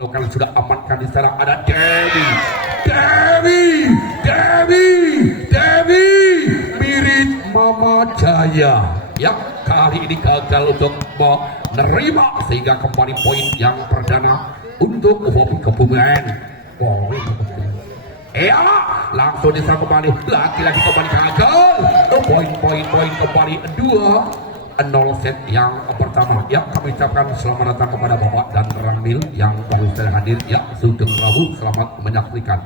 Kalau sudah amankan di sana ada Dewi mirip Mama Jaya yang kali ini gagal untuk menerima sehingga kembali poin yang perdana untuk Bobby Kebumen. Langsung diserang kembali, lagi-lagi kembali gagal. Poin kembali 2-0 set yang pertama. Ya, kami ucapkan selamat datang kepada Bapak dan Ramil yang baru saja hadir. Ya, Sugeng Prabu, selamat menyaksikan.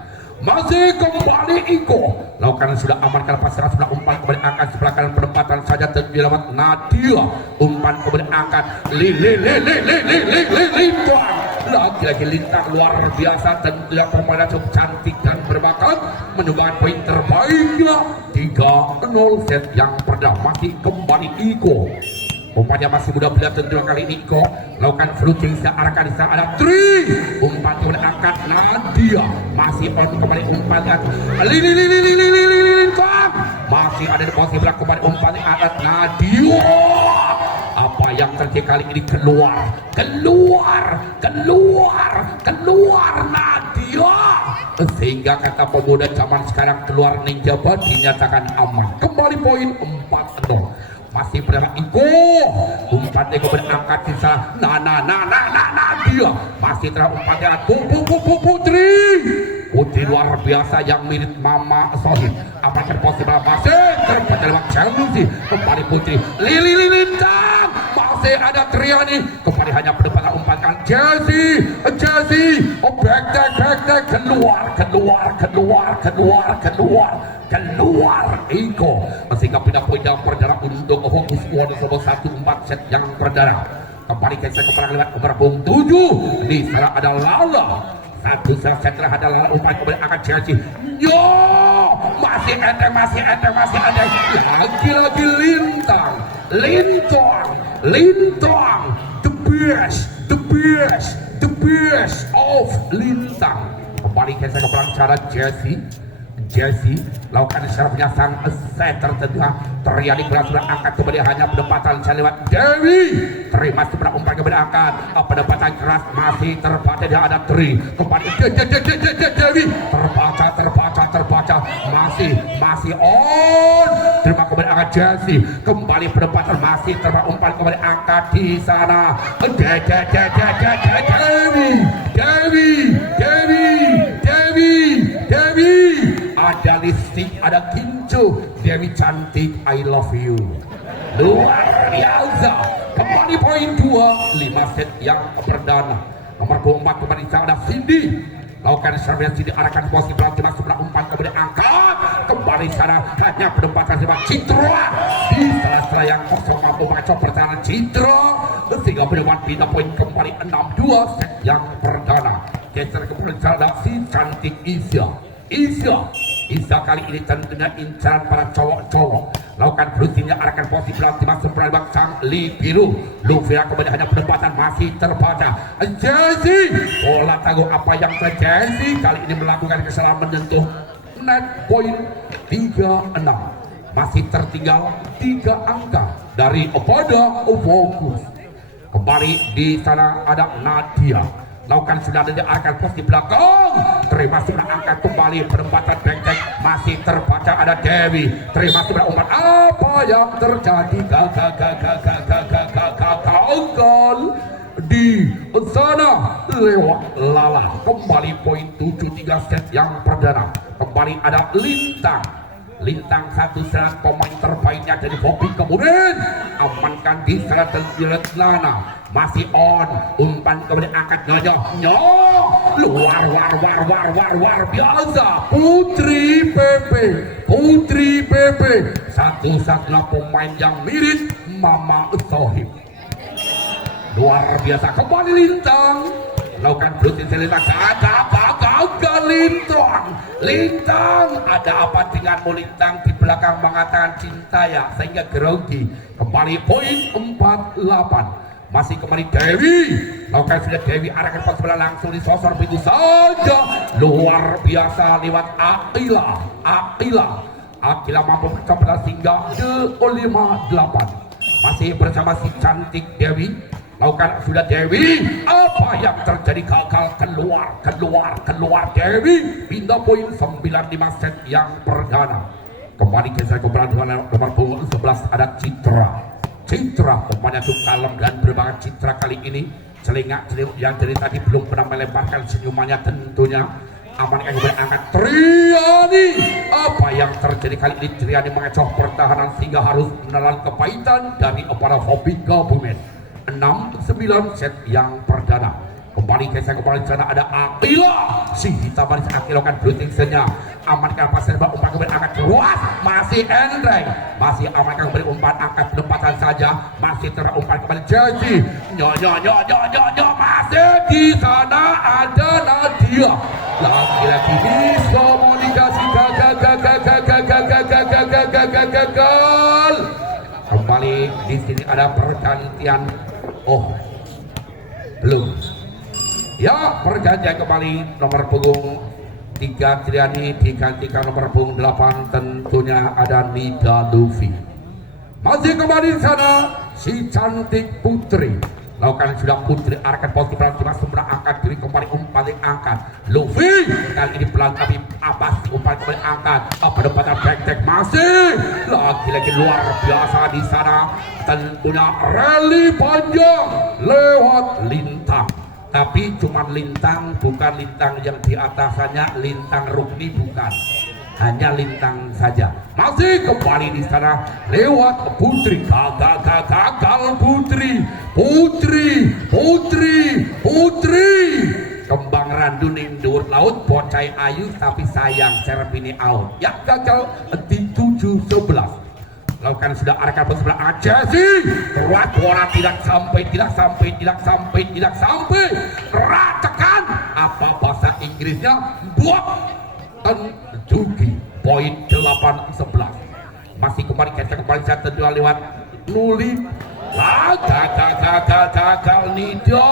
Masih kembali Iko. Lakukan sudah amankan pasangan, sudah umpan kembali angkat sebelah kanan penempatan saja terjelamat Nadia. Umpan kembali angkat lagi-lagi lintang luar biasa dan tidak permainan cukup cantik dan berbakat menyumbangkan poin terbaiknya 3-0 set yang pertama. Masih kembali Iko. Umpannya masih muda bila tentu kali ini Iko lakukan floating searahkan di sana ada 3 umpan kembali angkat Nadia masih on kembali umpannya masih ada di posisi belakang kembali umpannya angkat Nadia. Apa yang terjadi kali ini keluar Nadia sehingga kata pemuda zaman sekarang keluar ninja bot dinyatakan aman. Kembali poin 4-0. Masih berdana Iko umpannya kemudian angkat di sana Nadia masih terumpannya Putri luar biasa yang mirip Mama Sohib. Apakah possible masih terbaca lewat Chelsea kembali Putri lintang masih ada Triani kembali hanya berdepatan umpankan Jesse keluar Iko sehingga pindah poin yang perdana untuk fokus Wonder 1-4 set yang perdana. Kembali ke set kemenangan lewat nomor 7 di sana ada Lala satu set ada Lala umpan kembali akan Chelsea masih enteng lagi lintang the best of lintang. Kembali ke set kemenangan cara Jesse lakukan secara penyasang set tertentu terjadi berhasil angkat kembali hanya pendapatan lewat Dewi terima sebenarnya umpan kembali angkat pendapatan keras masih terbaca dia ada kembali Dewi terbaca masih on terima kembali angkat Jesse kembali pendapatan masih terbaca umpan kembali angkat di sana Dewi ada listrik, ada kincu Dewi cantik, I love you luar biasa. Kembali poin 2 5 set yang perdana. Nomor 24 kembali ada Cindy lakukan servis Cindy arahkan posisi belakang sebelah umpan kembali angkat kembali sana hanya penempatan sebelah Citra di sela-sela yang kosong mampu mengacau pertahanan Citra sehingga penempatan pindah poin kembali 6-2 set yang perdana. Geser kemudian ada si cantik Isa kali ini tentunya incaran para cowok-cowok lakukan berusinya arahkan posisi belakang masuk peralibak sang Li Biru Lufia kembali hanya pendapatan masih terbaca Jesse bola tangguh apa yang terjadi kali ini melakukan kesalahan menyentuh net point 3-6 masih tertinggal 3 angka dari pada fokus. Kembali di sana ada Nadia lakukan sudah ada akan pos di belakang terima sudah angkat kembali penempatan bengkek masih terbaca ada Dewi terima sudah umpan apa yang terjadi gagal di sana lewat Lala. Kembali poin 7-3 set yang perdana. Kembali ada Lintang satu serangan pemain terbaiknya dari Bobby kemudian amankan di serangan terjerat Lana masih on umpan kemudian angkat luar biasa Putri PP satu-satunya pemain yang mirip Mama Sohib luar biasa. Kembali Lintang lakukan berutin selintang gagal Lintang ada apa denganmu Lintang di belakang mengatakan cinta ya sehingga grogi. Kembali poin 4-8 masih kembali Dewi lakukan sudah Dewi arahkan pas sebelah langsung disosor begitu saja luar biasa lewat Akila mampu mencapai sehingga ke 5-8 masih bersama si cantik Dewi lakukan sudah Dewi Apa yang terjadi? Gagal keluar Dewi. Pindah poin 95 set yang perdana. Kembali geser ke berhadapan nomor punggung 11 ada Citra pemain yang kalem dan berbakat. Citra kali ini celingak yang dari tadi belum pernah melemparkan senyumannya tentunya. Aman yang berangkat Triani. Apa yang terjadi kali ini? Triani mengecoh pertahanan sehingga harus menelan kepahitan dari para hobi gabungan. 6-9 set yang perdana. Kembali geser kembali di sana ada Akila. Si hitam manis Akila kan blutingsenya. Amankan pasir umpan kembali angkat luas. Masih Andre. Masih amankan kembali umpan angkat penempatan saja. Masih terumpan kembali Jesse. Nyo. Masih di sana ada Nadia. Lagi-lagi miskomunikasi gagal. Kembali di sini ada pergantian. Oh, belum. Ya, pergantian kembali nomor punggung 3 Triani digantikan nomor punggung 8 tentunya ada Nida Luffy. Masih kembali di sana si cantik Putri. Lakukan sudah Putri arahkan posisi berarti masuk angkat diri kembali umpan angkat Luffy kali ini pelan tapi Abbas umpan kembali angkat penempatan back masih lagi luar biasa di sana tentunya rally panjang lewat lintang. Tapi cuma lintang, bukan lintang yang di atasannya lintang rugby, bukan. Hanya lintang saja. Masih kembali di sana lewat Putri. Gagal Putri. Kembang randu nindur laut bocai ayu tapi sayang serpini out. Ya gagal di 7-11. Lakukan sudah arahkan ke sebelah Jesse. Kuat bola tidak sampai. Ratakan apa bahasa Inggrisnya? Buat Tentuki poin 8-11. Masih kembali satu dua lewat Luli. Gagal Nido.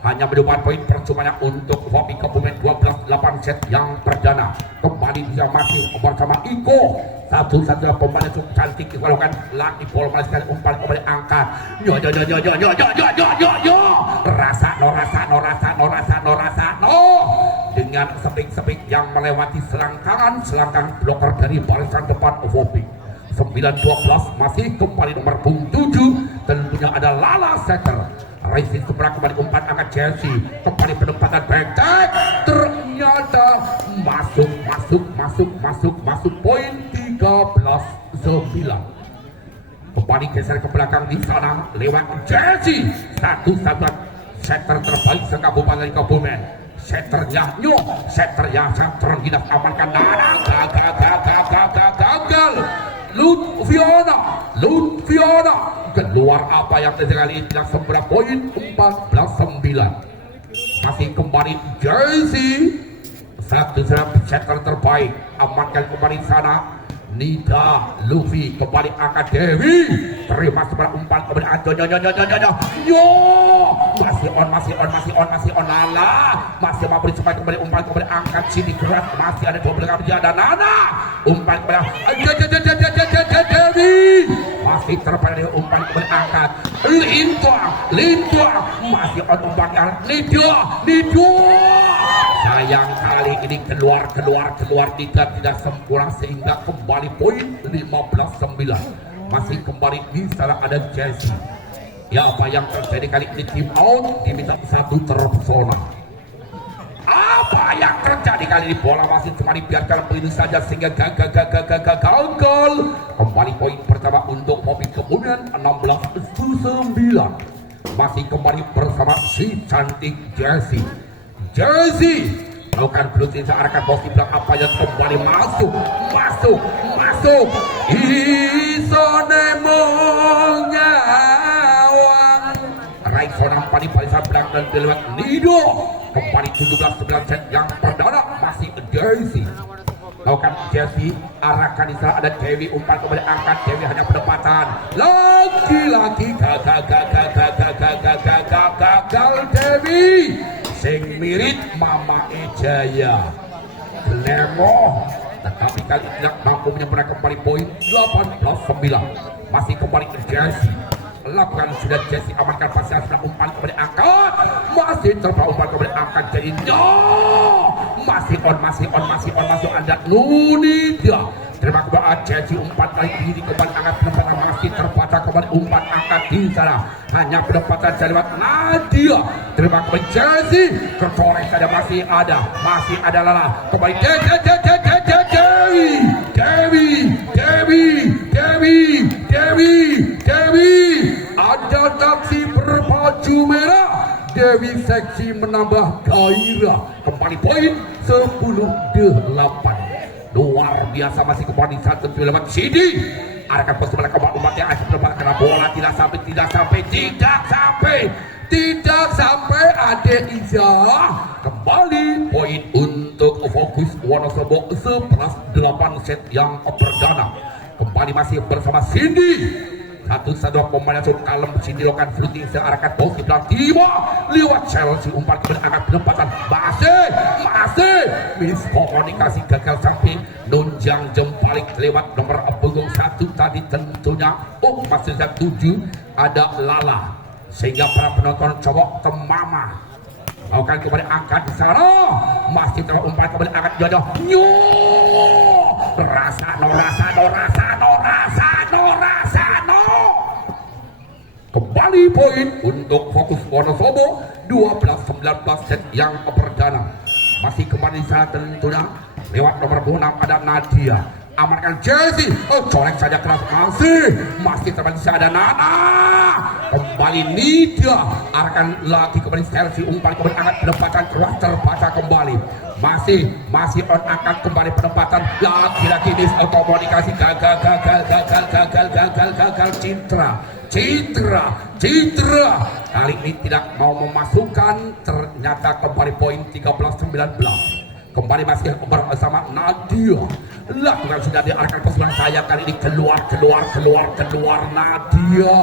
Hanya mendapat poin percumanya untuk Hobi Kebumen 12-8 set yang perdana. Kembali bisa masih bersama Iko. Satu-satunya pemain yang cantik dikeluarkan lagi bola sekali umpan kembali angkat. Yo. Rasa no. Dengan sepik yang melewati selangkangan bloker dari barisan depan Hobi. 9-12 masih kembali nomor punggung 7 tentunya ada Lala Setter. Racing sebelah kembali umpan angkat Chelsea kembali penempatan back ternyata masuk poin 13-9. Kembali geser ke belakang di sana lewat Chelsea satu-satunya setter terbaik se-Kabupaten Kebumen. Setternya sangat terengginas amankan Nana gagal Lutfiona keluar apa yang terjadi tidak seberapa poin 14-9. Masih kembali Jersey satu setter terbaik amankan kembali sana Nida Luffy kembali angkat Dewi terima sebelah umpan kembali masih on Lala masih memberi sempat kembali umpan kembali angkat sini gerak masih ada dua belakang dia dan Nana umpan kembali Dewi masih terpakai umpan kembali angkat Lintuang masih on umpannya Nido sayang kali ini keluar tidak sempurna sehingga kembali poin 15-9. Masih kembali di sana ada Jesse. Ya apa yang terjadi kali ini tim out diminta satu terpesona. Apa yang terjadi kali ini bola masih cuma dibiarkan begitu saja sehingga gagal. Kembali poin pertama untuk Hobi Kebumen 16-9. Masih kembali bersama si cantik Jesse. Lakukan blutin searahkan posisi belakang apa yang kembali masuk Isone mengawang Raikson nampani barisan belakang dan lewat Nido kembali 17-9 set yang perdana masih Jesse. Lakukan Jesse arahkan di sana ada Dewi umpan kembali angkat Dewi hanya penempatan lagi gagal Dewi sing mirip Mama Ejaya Lemoh tetapi kali tidak mampu menyempurnakan kembali poin 18-9. Masih kembali ke Jesse lakukan sudah Jesse amankan pasal sudah umpan kembali angkat masih terbawa umpan kembali angkat jadi masih on anda Nunida terima kasih Jesse umpan kali ini kembali angkat penempatan masih terbaca kembali umpan angkat di sana hanya penempatan lewat Nadia terima kasih Jesse tercorek saja masih ada Lala kembali Dewi ada taksi berbaju merah Dewi seksi menambah gairah kembali poin 10-8 luar biasa masih kembali satu lewat Sidi arahkan pos kembali kembali umat yang asik berubah karena bola tidak sampai Ade Iza kembali poin untuk Fokus Wonosobo 11-8 set yang perdana kembali masih bersama Cindy satu pemain yang kalem Cindy lakukan footing searahkan bos di belakang timur lewat Chelsea umpan kemudian angkat penempatan masih miskomunikasi gagal samping nunjang jempalik lewat nomor punggung 1 tadi tentunya masih 7 ada Lala sehingga para penonton cowok temama lakukan kembali angkat di sana masih terus umpan kembali angkat jodoh kembali poin untuk Fokus Wonosobo 12-19 set yang perdana masih kembali saat tentunya lewat nomor 6 ada Nadia amankan Jesse colek saja keras masih terbalik ada Nana kembali Nidia arahkan lagi kembali Chelsea umpan kembali angkat penempatan keras terbaca kembali masih on angkat kembali penempatan lagi miskomunikasi gagal Citra kali ini tidak mau memasukkan ternyata kembali poin 13-19 kembali masih bersama Nadia lakukan sudah diarahkan ke sebelah saya kali ini keluar Nadia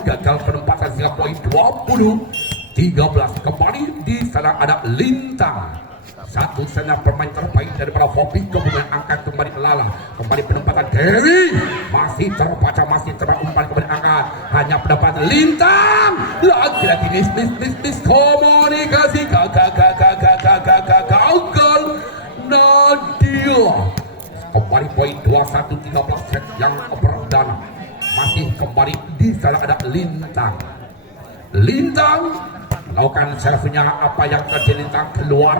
gagal penempatan sehingga poin 20-13 kembali di sana ada Lintang satu saja pemain terbaik daripada Hobi kemudian angkat kembali Lala kembali penempatan Dewi masih terbaca masih umpan kembali angkat hanya penempatan Lintang lagi miskomunikasi gagal Nadia kembali poin 21-13 set yang perdana masih kembali di sana ada Lintang melakukan servisnya apa yang terjadi Lintang keluar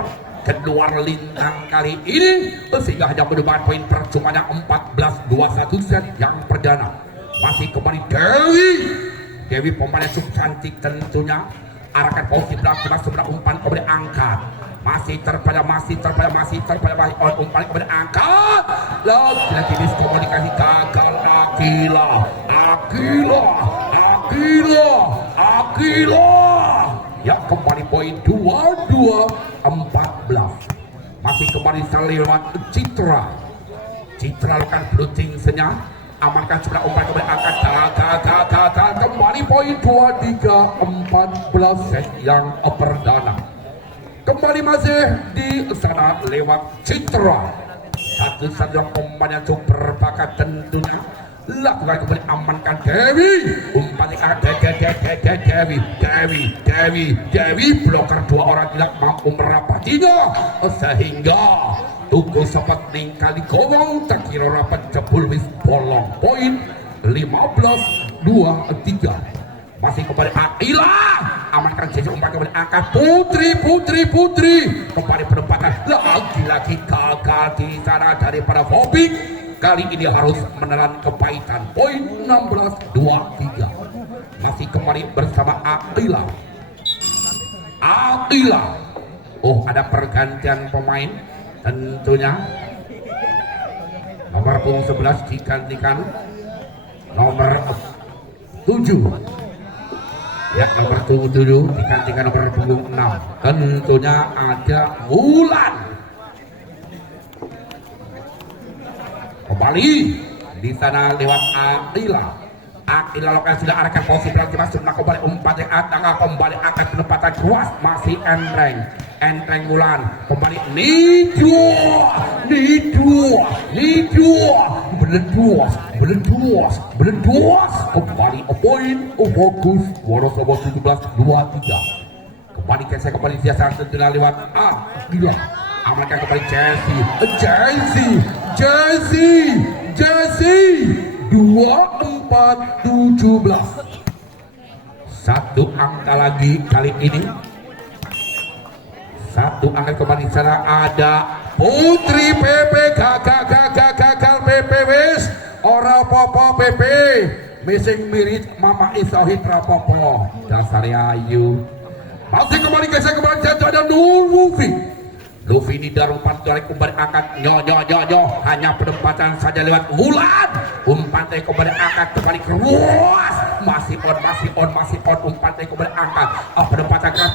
Lintang kali ini sehingga hanya mendapat poin percumanya 14-21 set yang perdana masih kembali Dewi pemain yang cukup cantik tentunya arahkan posisi belakang sebelah umpan kembali angkat masih terpada umpan kembali angkat lagi miskomunikasi gagal Akila ya kembali poin 22-14 masih kembali lewat Citra lakukan blocking senya amankan sebelah umpan kembali angkat gagal kembali poin 23-14 set yang perdana kembali masih di sana lewat Citra satu saja pemain yang cukup berbakat tentunya lakukan kembali amankan Dewi umpan Dewi bloker dua orang tidak mampu merapatinya sehingga Tugu sempat kali gowong terkira rapat jebul wis bolong poin 15-23 masih kembali Akila amankan Jesse umpan kembali angkat Putri kembali penempatan lagi gagal di sana daripada Bobik kali ini harus menelan kepahitan poin 16-23 masih kembali bersama Akila ada pergantian pemain tentunya nomor punggung 11 digantikan nomor 7 ya nomor 7 digantikan nomor punggung 6 tentunya ada Mulan kembali di sana lewat Akila lokasi sudah arahkan posisi berarti masuk kembali umpan yang kembali akan penempatan kuas masih Entreng Mulan kembali Nidu meledos, kembali poin, fokus, Wonosobo 17-23. Kembali Chelsea, kembali siasat tentunya lewat dia amankan kembali Chelsea 24-17. Satu angka lagi kali ini. Satu angka kembali sana ada Putri PP gagal PP wis ora apa-apa PP missing mirip Mama Isohit rapopo dasar ayu. Masih kembali geser kembali jatuh ada Luffy ini darumpan tarik kembali angkat nyo hanya penempatan saja lewat Wulan. Umpannya kembali angkat kembali keras masih on umpannya kembali angkat penempatan keras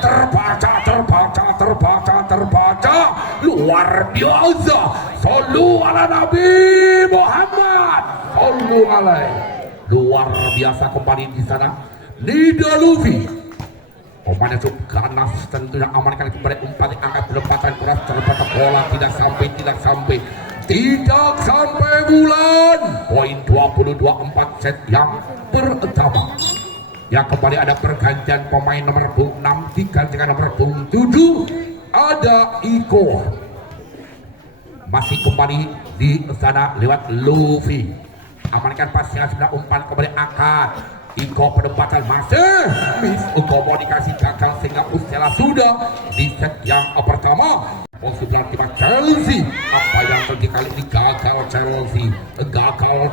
terbaca luar biasa. Sallu ala Nabi Muhammad, sallu alaihi. Luar biasa kembali di sana Nida Luffy. Pemain cukup ganas tentunya amankan kembali umpan angkat penempatan keras terbaca bola tidak sampai Bulan. Poin 22-4 set yang pertama. Yang kembali ada pergantian pemain nomor 6 digantikan nomor 7 ada Iko. Masih kembali di sana lewat Luffy. Amankan pasnya sudah umpan kembali angkat. Iko penempatan masih miss komunikasi gagal sehingga Usela sudah di set yang pertama. Posisi pelatih Chelsea, apa yang terjadi kali ini gagal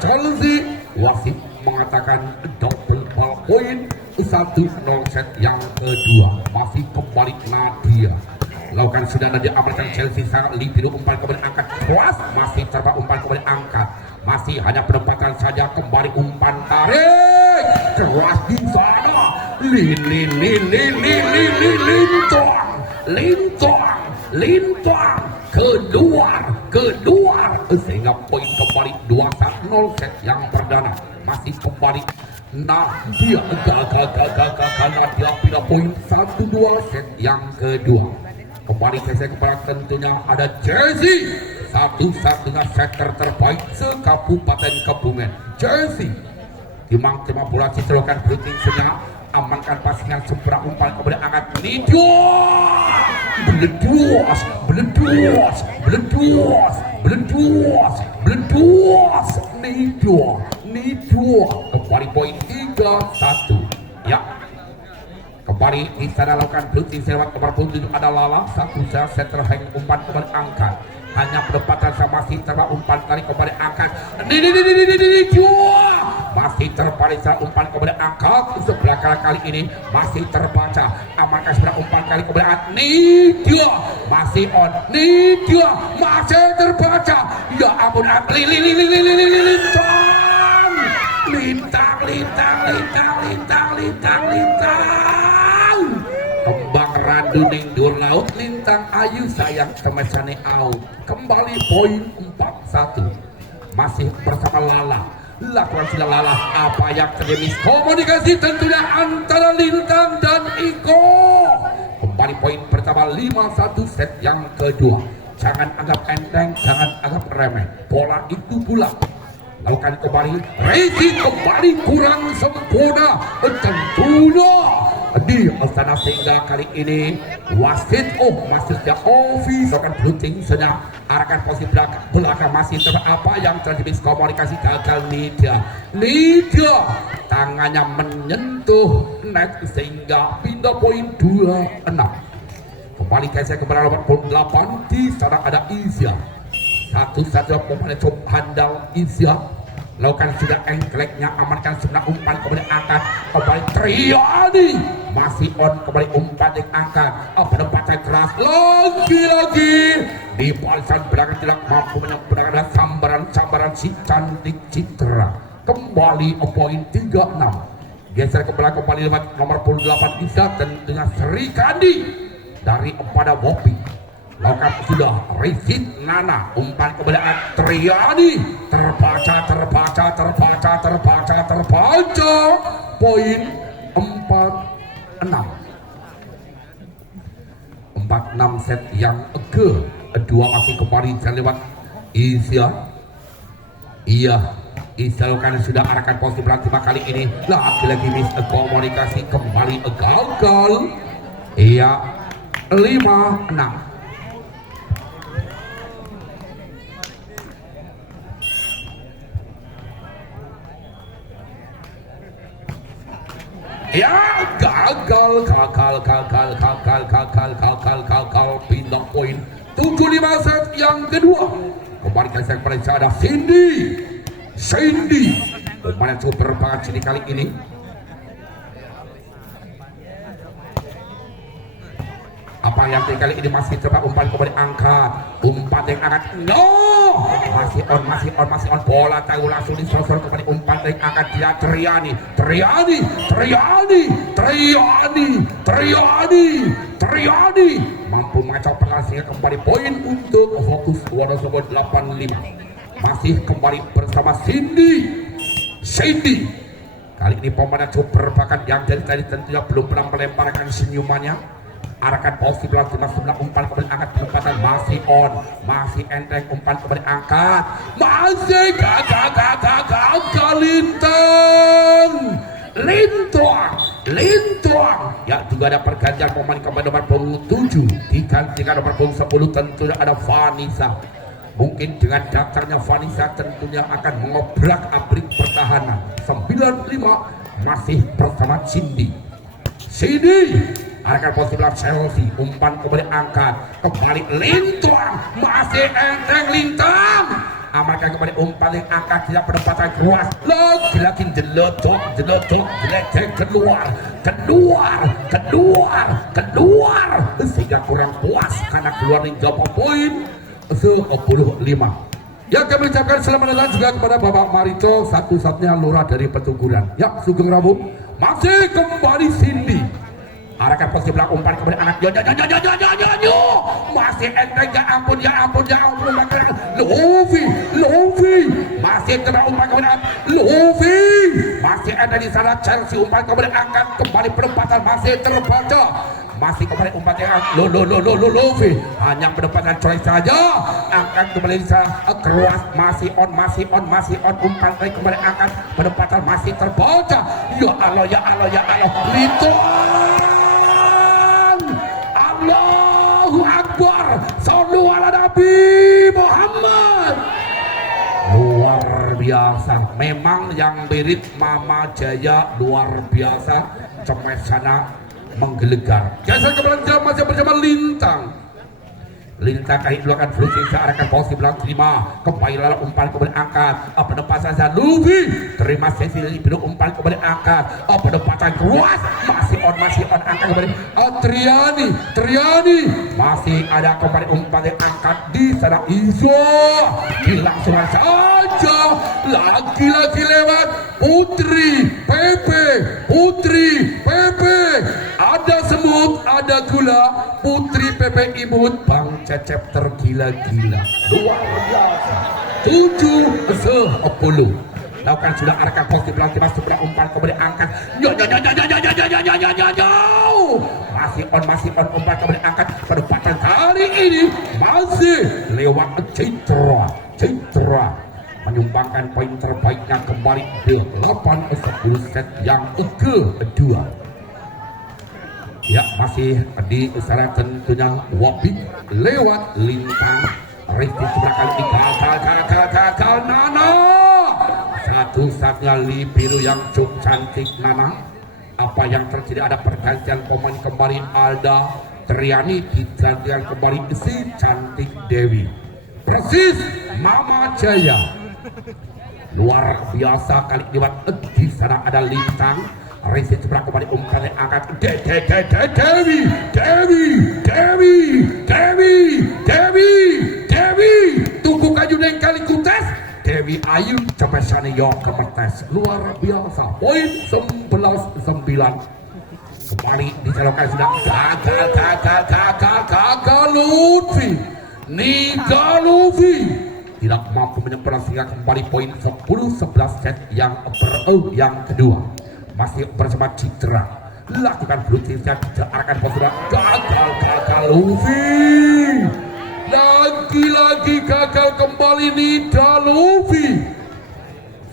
Chelsea. Wasit mengatakan double point 1-0 set yang kedua. Masih kembali Nadia. Lakukan sudah Nadia amalkan Chelsea sangat libido umpan kembali angkat keras masih terbang umpan kembali angkat. Masih hanya penempatan saja kembali umpan tarik keras di sana. Lintang kedua sehingga poin kembali 2-0 set yang perdana. Masih kembali Nadia gagal Nadia pindah poin 1-2 set yang kedua. Kembali saya kepada tentunya ada Chelsea, satu-satunya setter terbaik se-Kabupaten Kebumen. Chelsea timang bola diselokan berhenti sedang amankan pasingan seberang umpan kemudian angkat Nidia beledos Nidia kembali poin 3-1 ya. Kembali di sana lakukan berhenti lewat nomor 7 ada Lala satu set terheng umpan kembali angkat hanya penempatan sama masih terbang umpan tarik kembali angkat masih terbalik umpan kembali angkat sebelah kali ini masih terbaca amankan sebelah umpan kali kembali angkat Nidia masih on Nidia masih terbaca ya ampun lintang kembang randu ning dur laut lintang ayu sayang temesane out. Kembali poin 4-1 masih bersama Lala. Lakukan sudah Lala apa yang terjadi komunikasi tentunya antara Lintang dan Iko. Kembali poin pertama 5-1 set yang kedua. Jangan anggap enteng, jangan anggap remeh, bola itu bulat. Lakukan kembali racing kembali kurang sempurna tentunya di sana sehingga kali ini wasit maksudnya Ovi akan blocking sedang arahkan posisi belakang masih apa yang terjadi komunikasi gagal Nidia tangannya menyentuh net sehingga pindah poin 2-6. Kembali saya kembali nomor 8 di sana ada Isya satu-satu pemain cukup handal Isya. Lakukan sudah engkleknya amankan sebenarnya umpan kemudian angkat kembali Triadi masih on kembali umpan diangkat penempatan keras lagi di barisan belakang tidak mampu menyempurnakan sambaran si cantik Citra. Kembali poin 3-6 geser ke belakang kembali lewat nomor 8 bisa dan dengan Sri Kandi dari pada Bopi. Lakukan sudah Rizit Nana umpan kepada Triadi terbaca poin 4-6 set yang kedua masih kembali lewat Isya Iya, Isalkan sudah arahkan posisi berantima kali ini. Lagi-lagi komunikasi kembali gagal. Iya, 5-6. Ya, gagal pindah poin 75 set yang kedua. Kembali ke set paling ada Cindy pemain super banget sini kali ini. Apa yang kali ini masih coba umpan kembali angkat, umpan yang angkat, no, masih on, bola tahu langsung diserang kembali umpan yang angkat dia Triani mampu mengacau perlawanan kembali poin untuk Fokus Wonosobo 85. Masih kembali bersama Cindy. Kali ini pemain super bakat yang dari tadi tentunya belum pernah melemparkan senyumannya. Arahkan posisi belakang sebelah umpan kembali angkat, penempatan masih on, masih enteng, umpan kembali angkat, masih gagal Lintuang. Ya, juga ada pergantian pemain kembali nomor punggung 7 diganti nomor punggung 10. Tentunya ada Vanessa. Mungkin dengan daftarnya Vanessa tentunya akan mengobrak-abrik pertahanan. 95 masih bersama Cindy. Arahkan posisi belakang Chelsea, umpan kembali angkat, kembali Lintuang, masih enteng Lintang. Amalkan kembali umpan yang angkat, tidak penempatan keras, lagi jeletok, keluar, sehingga kurang puas karena keluar di jawab poin 15. Ya, kami ucapkan selamat datang juga kepada Bapak Marico, satu-satunya lurah dari Petuguran. Ya, Sugeng Rabu masih kembali Cindy. Arahkan posisi belakang umpan kembali anak masih enteng, ya ampun Lovi masih kena umpan kembali Lovi masih ada di sana. Chelsea umpan kembali angkat, kembali penempatan masih terbaca, masih kembali umpan yang Lovi hanya penempatan coy saja, angkat kembali di sana keras, masih on umpan kembali angkat, penempatan masih terbaca. Ya Allah itu Allahu Akbar, sallu ala Nabi Muhammad. Luar biasa, memang yang mirip Mama Jaya luar biasa, cemes sana menggelegar. Geser ke belakang masih bersama Lintang kali dulu akan berusaha arahkan posisi belakang terima, kembali lalu umpan kembali angkat, penempatan Zanuvi terima sesi biru, umpan kembali angkat, penempatan keras, masih on angkat kembali Triani masih ada kembali umpan yang angkat di sana. Iso dilangsungkan saja, lagi lewat Putri Pepe, ada semut, ada gula, Putri Pepe imut, Bang Cecep tergila-gila luar biasa. 7-10. Lakukan sudah arahkan posisi belakang masuk umpan kembali angkat, masih on umpan kembali angkat, penempatan kali ini masih lewat Citra menyumbangkan poin terbaiknya kembali 8-10 set yang kedua. Ya, masih di usaha tentunya Wapi lewat Lintang. Rizky sudah kali ini gagal Nana. Satu-satunya Libiru yang cukup cantik Nana. Apa yang terjadi, ada pergantian pemain kembali, Alda Triani digantikan kembali si cantik Dewi. Persis Mama Jaya. Luar biasa kali ini di sana ada Lintang. Resi sebelah kembali umpan yang angkat, Dewi tunggu kayu neng kali kutes, Dewi Ayu cepesani yok kemetes. Luar biasa, poin 11-9. Kembali dicalonkan sudah gagal Lutfi tidak mampu menyempurnakan sehingga kembali poin 10-11 set yang kedua. Masih bersama Citra, lakukan blue chipnya, diarahkan posisi gagal Luffy, lagi gagal kembali Nida Luffy.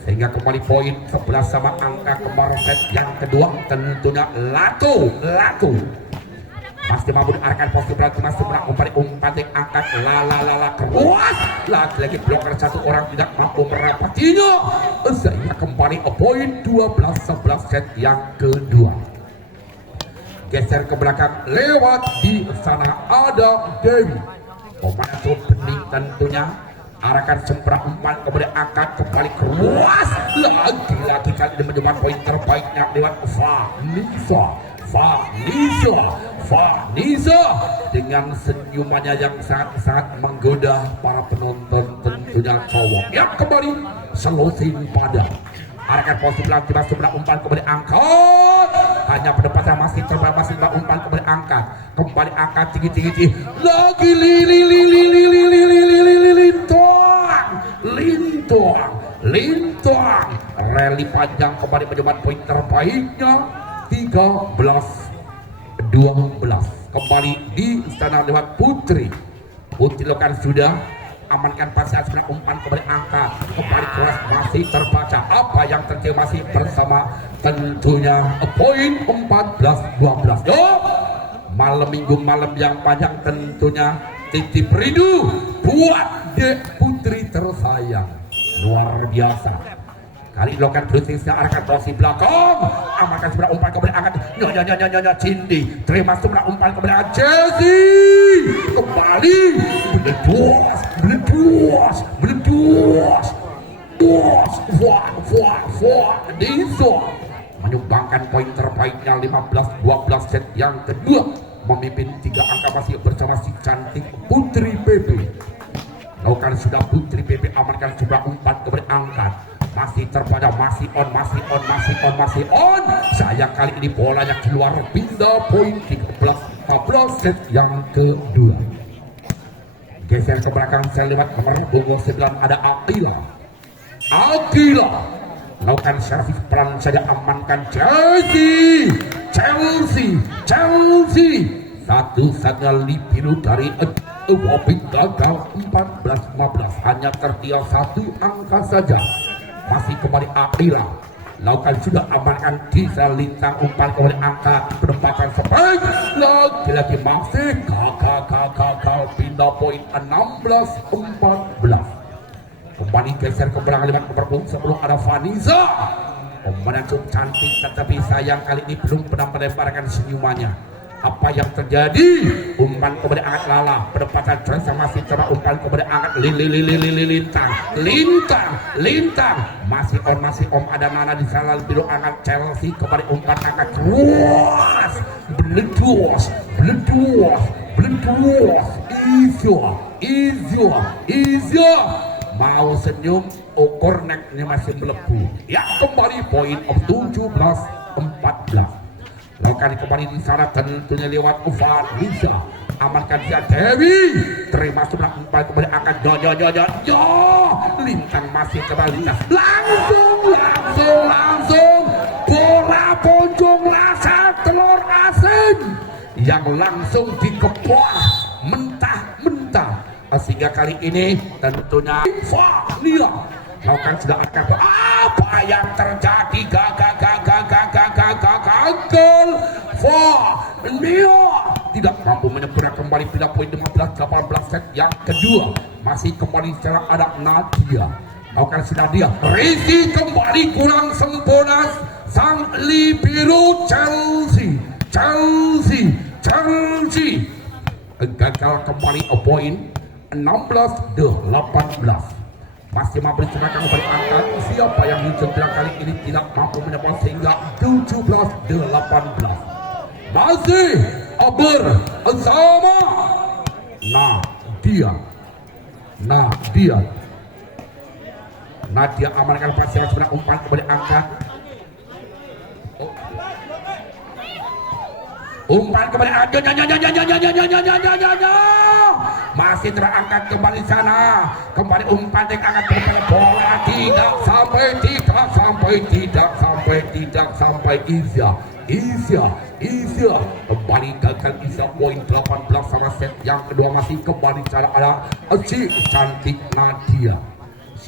sehingga kembali poin 11 sama angka kemarin set yang kedua tentunya Latu masih mampu diarahkan posisi berarti masih menang kembali umpan yang angkat lala keras lagi bloker satu orang tidak mampu merapatinya sehingga kembali poin 12-11 set yang kedua. Geser ke belakang lewat di sana ada Dewi pemain bening tentunya arahkan semprah umpan kemudian angkat kembali keras lagi kali ini menjadi poin terbaiknya lewat Vanessa dengan senyumannya yang sangat menggoda para penonton tentunya cowok yang kembali selosin pada arahkan posisi belakang masuk sebelah umpan kembali angkat hanya pendapatan masih terbaik masih sebelah umpan kembali angkat tinggi lagi lintang rally panjang kembali menjadi poin terbaiknya 13-12 kembali di istana lewat Putri lakukan sudah amankan pasal sebelah umpan kembali angkat kembali keras masih terbaca apa yang terjadi masih bersama tentunya poin 14-12 malam minggu malam yang panjang tentunya titip rindu buat Dek Putri tersayang luar biasa kali dilakukan terus arahkan posisi belakang amankan sebelah umpan kembali angkat nyonya Cindy terima sebelah umpan kembali angkat Chelsea kembali meledos Diso menyumbangkan poin terbaiknya 15-12 set yang kedua memimpin 3 angka masih bersama si cantik Putri PP lakukan sudah Putri PP amankan sebelah umpan kembali angkat masih terpada masih on sayang kali ini bolanya keluar pindah poin 13-14 set yang kedua. Geser ke belakang saya lewat nomor 29 ada Akila lakukan servis pelan saja amankan Chelsea satu-satunya Lipiru dari Wabik gagal 14-15 hanya tertinggal 1 angka saja masih kembali Akila lakukan sudah amankan Disa lintang umpan kembali angkat penempatan sebaik lagi masih gagal pindah poin 16-14 kembali geser ke belakang lewat nomor 10 ada Vanessa pemain cukup cantik tetapi sayang kali ini belum pernah melemparkan senyumannya apa yang terjadi umpan kembali angkat lala penempatan Chelsea masih coba umpan kembali angkat lintang masih om ada Nana di sana biru angkat Chelsea kembali umpan angkat keras meledos Izyo mau senyum ukur neknya masih melebu ya kembali poin 17-14 lakukan kembali di sana tentunya lewat Vanessa amankan dia Dewi terima sebelah umpan kembali angkat lintang masih kembali langsung bola pojok rasa telur asin yang langsung dikepok mentah sehingga kali ini tentunya Vanessa lakukan sudah akan apa yang terjadi gagal Vanessa tidak mampu menyempurnakan kembali pindah poin 15-18 set yang kedua masih kembali secara ada Nadia lakukan sudah dia Rizky kembali kurang sempurna sang Lipiru Chelsea gagal kembali poin 16-18 masih mampu diserahkan kepada angka siapa yang dicenderang kali ini tidak mampu mendapat sehingga 17-18 masih bersama Nadia amankan pasien sebelah umpan kepada angka umpan kembali masih terangkat kembali sana kembali umpan yang akan berpele bola tidak sampai Izya kembali gagal Izya poin 18 sama set yang kedua masih kembali cara ada si cantik Nadia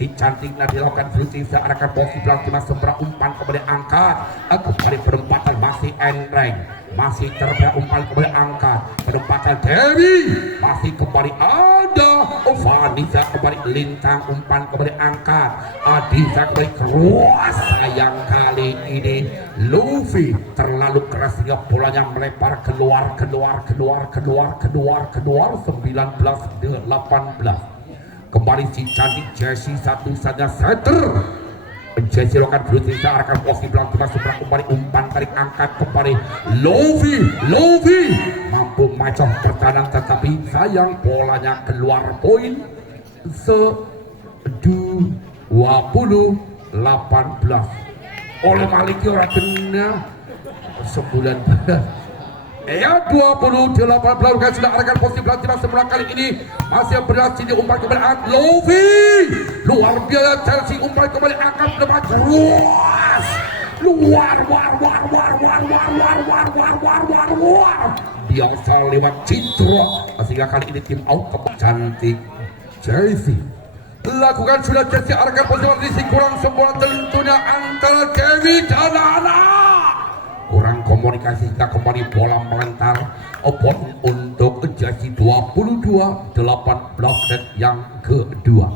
si cantiknya dilakukan shooting searahkan posisi belakang timnas seberang umpan kembali angkat kembali perempatan masih Enreng masih terberak umpan kembali angkat perempatan Dewi masih kembali ada Vanessa kembali lintang umpan kembali angkat Adisa kembali keras sayang kali ini Luffy terlalu keras sehingga bolanya melempar keluar 19-18 kembali si cantik Jessie satu saja setter Jessie lakukan blue akan posisi belakang timnas seberang kembali umpan tarik angkat kembali Luffy mampu macam pertahanan tetapi sayang bolanya keluar poin 20-18 oleh Maliki orang kena 9 ya 28 kan sudah arahkan posisi belakang timnas sebelah kali ini masih berhasil diumpan kembali Luffy luar biasa Chelsea umpan kembali angkat lepas luas luar biasa lewat Citro sehingga kali ini tim out cantik Chelsea lakukan sudah Chelsea arahkan posisi kurang sempurna tentunya antara Dewi dan Nana kurang komunikasi hingga kembali bola melentar opon untuk Jessie 22-18 set yang kedua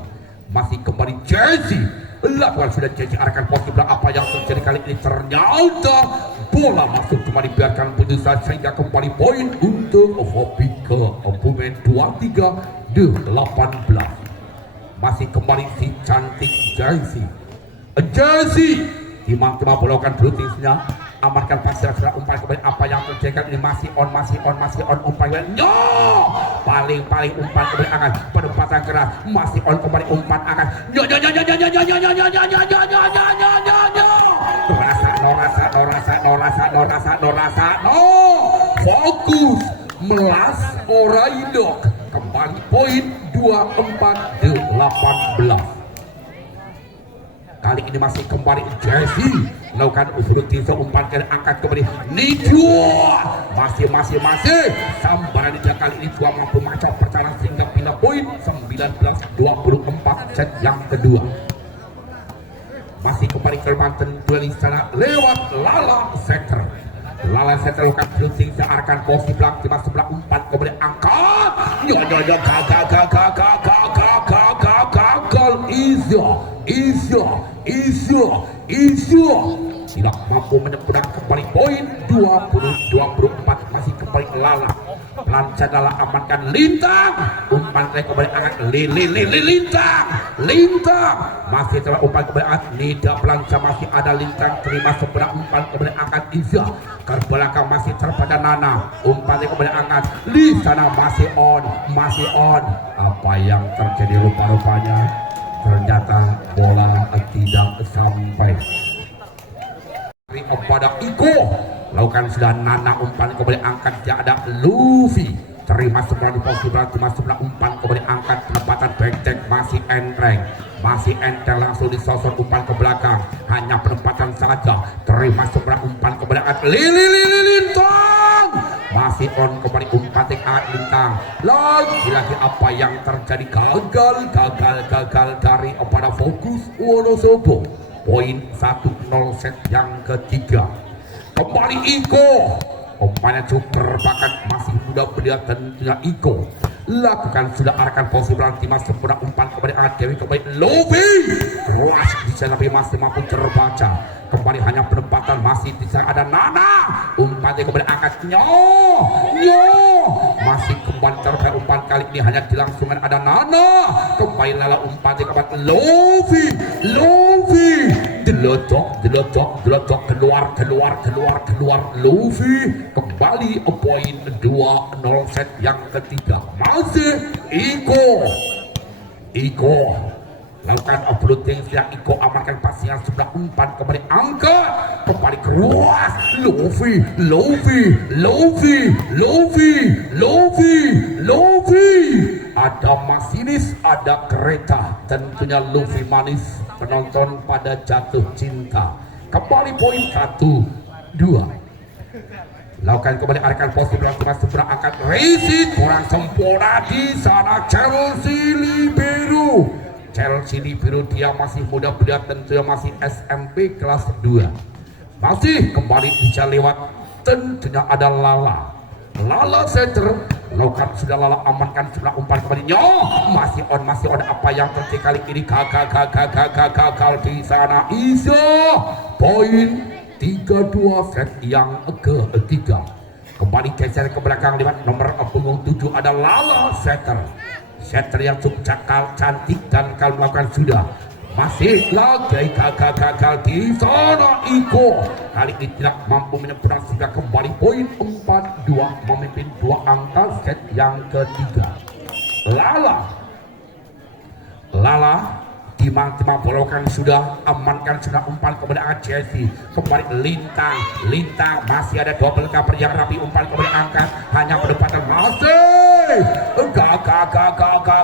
masih kembali Jessie lakukan sudah Jessie arahkan posisi belakang apa yang terjadi kali ini ternyata bola masuk cuma dibiarkan putus sehingga kembali poin untuk Hobi ke Bumen 23-18 masih kembali si cantik Jessie timang-timang melakukan blutingsnya amarkan pasir umpan kembali apa yang terjadi ini masih on umpan no paling umpan kembali akan penempatan keras masih on kembali umpan akan fokus melas oraidok kembali poin 24-18 kali ini masih kembali Jessie melakukan usul umpan kali angkat kembali Nijua masih sambaran dia kali ini dua mampu macam pertahanan sehingga pindah poin 19-24 set yang kedua masih kembali ke Banten duel di sana lewat Lala Setter lakukan shooting searahkan posisi belakang timnas sebelah umpan kembali angkat gagal Isya tidak mampu menyempurnakan kembali poin 20-24 masih kembali Lala lancar Lala amankan lintang umpan kembali angkat lintang masih telah umpan kembali angkat Nida pelancar masih ada lintang terima sebelah umpan kembali angkat Isya ke belakang masih terpada Nana umpan kembali angkat di sana masih on apa yang terjadi rupa-rupanya ternyata bola tidak sampai kepada Iko lakukan sudah Nana umpan kembali angkat dia ada Luffy terima semua di posisi belakang sebelah umpan kembali angkat penempatan backcheck masih enteng langsung disosot umpan ke belakang hanya penempatan saja terima sebelah umpan kembali angkat lintang masih on kembali umpan lintang lagi apa yang terjadi gagal dari pada fokus Wonosobo poin 1-0 set yang ketiga kembali Iko umpannya super bakat masih muda belia tentunya Iko lakukan sudah arahkan posisi belakang timnas sempurna umpan kembali Dewi kembali Luffy keras bisa tapi masih mampu terbaca kembali hanya penempatan masih bisa ada Nana umpannya kembali angkatnya masih kembali terbaik umpan kali ini hanya dilangsungkan ada Nana kembali Lala umpannya kembali Luffy delotok keluar Luffy kembali poin 2-0 set yang ketiga masih Iko lakukan uploading yang Iko amankan pasian sebelah umpan kembali angkat kembali keluar Luffy ada masinis ada kereta tentunya Luffy manis penonton pada jatuh cinta kembali poin 1-2 lakukan kembali arahkan posisi belakang seberang angkat Resit kurang sempurna di sana Chelsea Libero Chelsea di biru, dia masih muda belia, tentunya masih SMP kelas 2. Masih kembali bisa lewat, tentunya ada Lala center, Lokan sudah Lala amankan sebelah umpan kembali. Masih on apa yang terjadi kali ini? Gagal di sana. Iso poin 3-2 set yang ketiga. Kembali geser ke belakang lewat nomor punggung 7 ada Lala setter yang cukup cakal, cantik dan kalau melakukan sudah. Masih lagi gagal di sana. Iko kali ini tidak mampu menyempurnakan, sudah kembali poin 4-2 memimpin 2 angka set yang ketiga. Lala timang bolokan sudah amankan, sudah umpan kepada Chelsea. Kembali lintang masih ada double cover yang rapi, umpan kepada angkat hanya berdepatan masih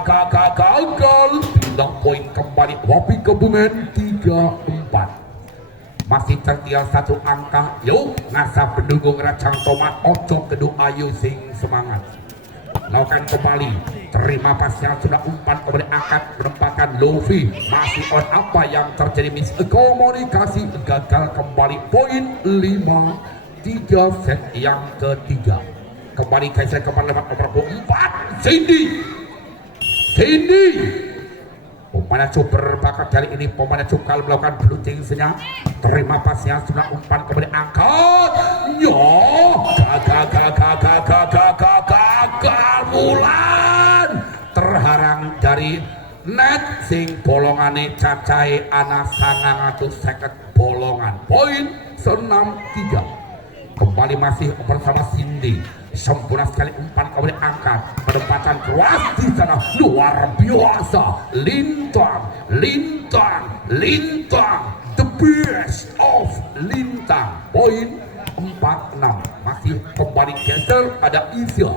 gagal pindah poin kembali Wapi Kebumen 3-4. Masih tertinggal 1 angka. Yuk ngasa pendukung Racang Tomat ojo kedua ayu sing semangat. Lakukan kembali, terima pas yang sudah umpan kemudian angkat menempatkan Luffy. Masih on apa yang terjadi, miskomunikasi, gagal kembali poin 5-3 set yang ketiga. Kembali geser kembali lewat nomor 4 Cindy pemain super bakat kali ini, pemain cukal melakukan blocking senyap. Terima pas yang sudah umpan kemudian angkat. Gagal Mulan terharang dari net sing bolongane cacai ana 950 bolongan. Poin 6-3. Kembali masih bersama Cindy. Sempurna sekali umpan kemudian angkat, penempatan keras di sana luar biasa. Lintang the best of Lintang. Poin 4-6. Masih kembali geser ada Isya.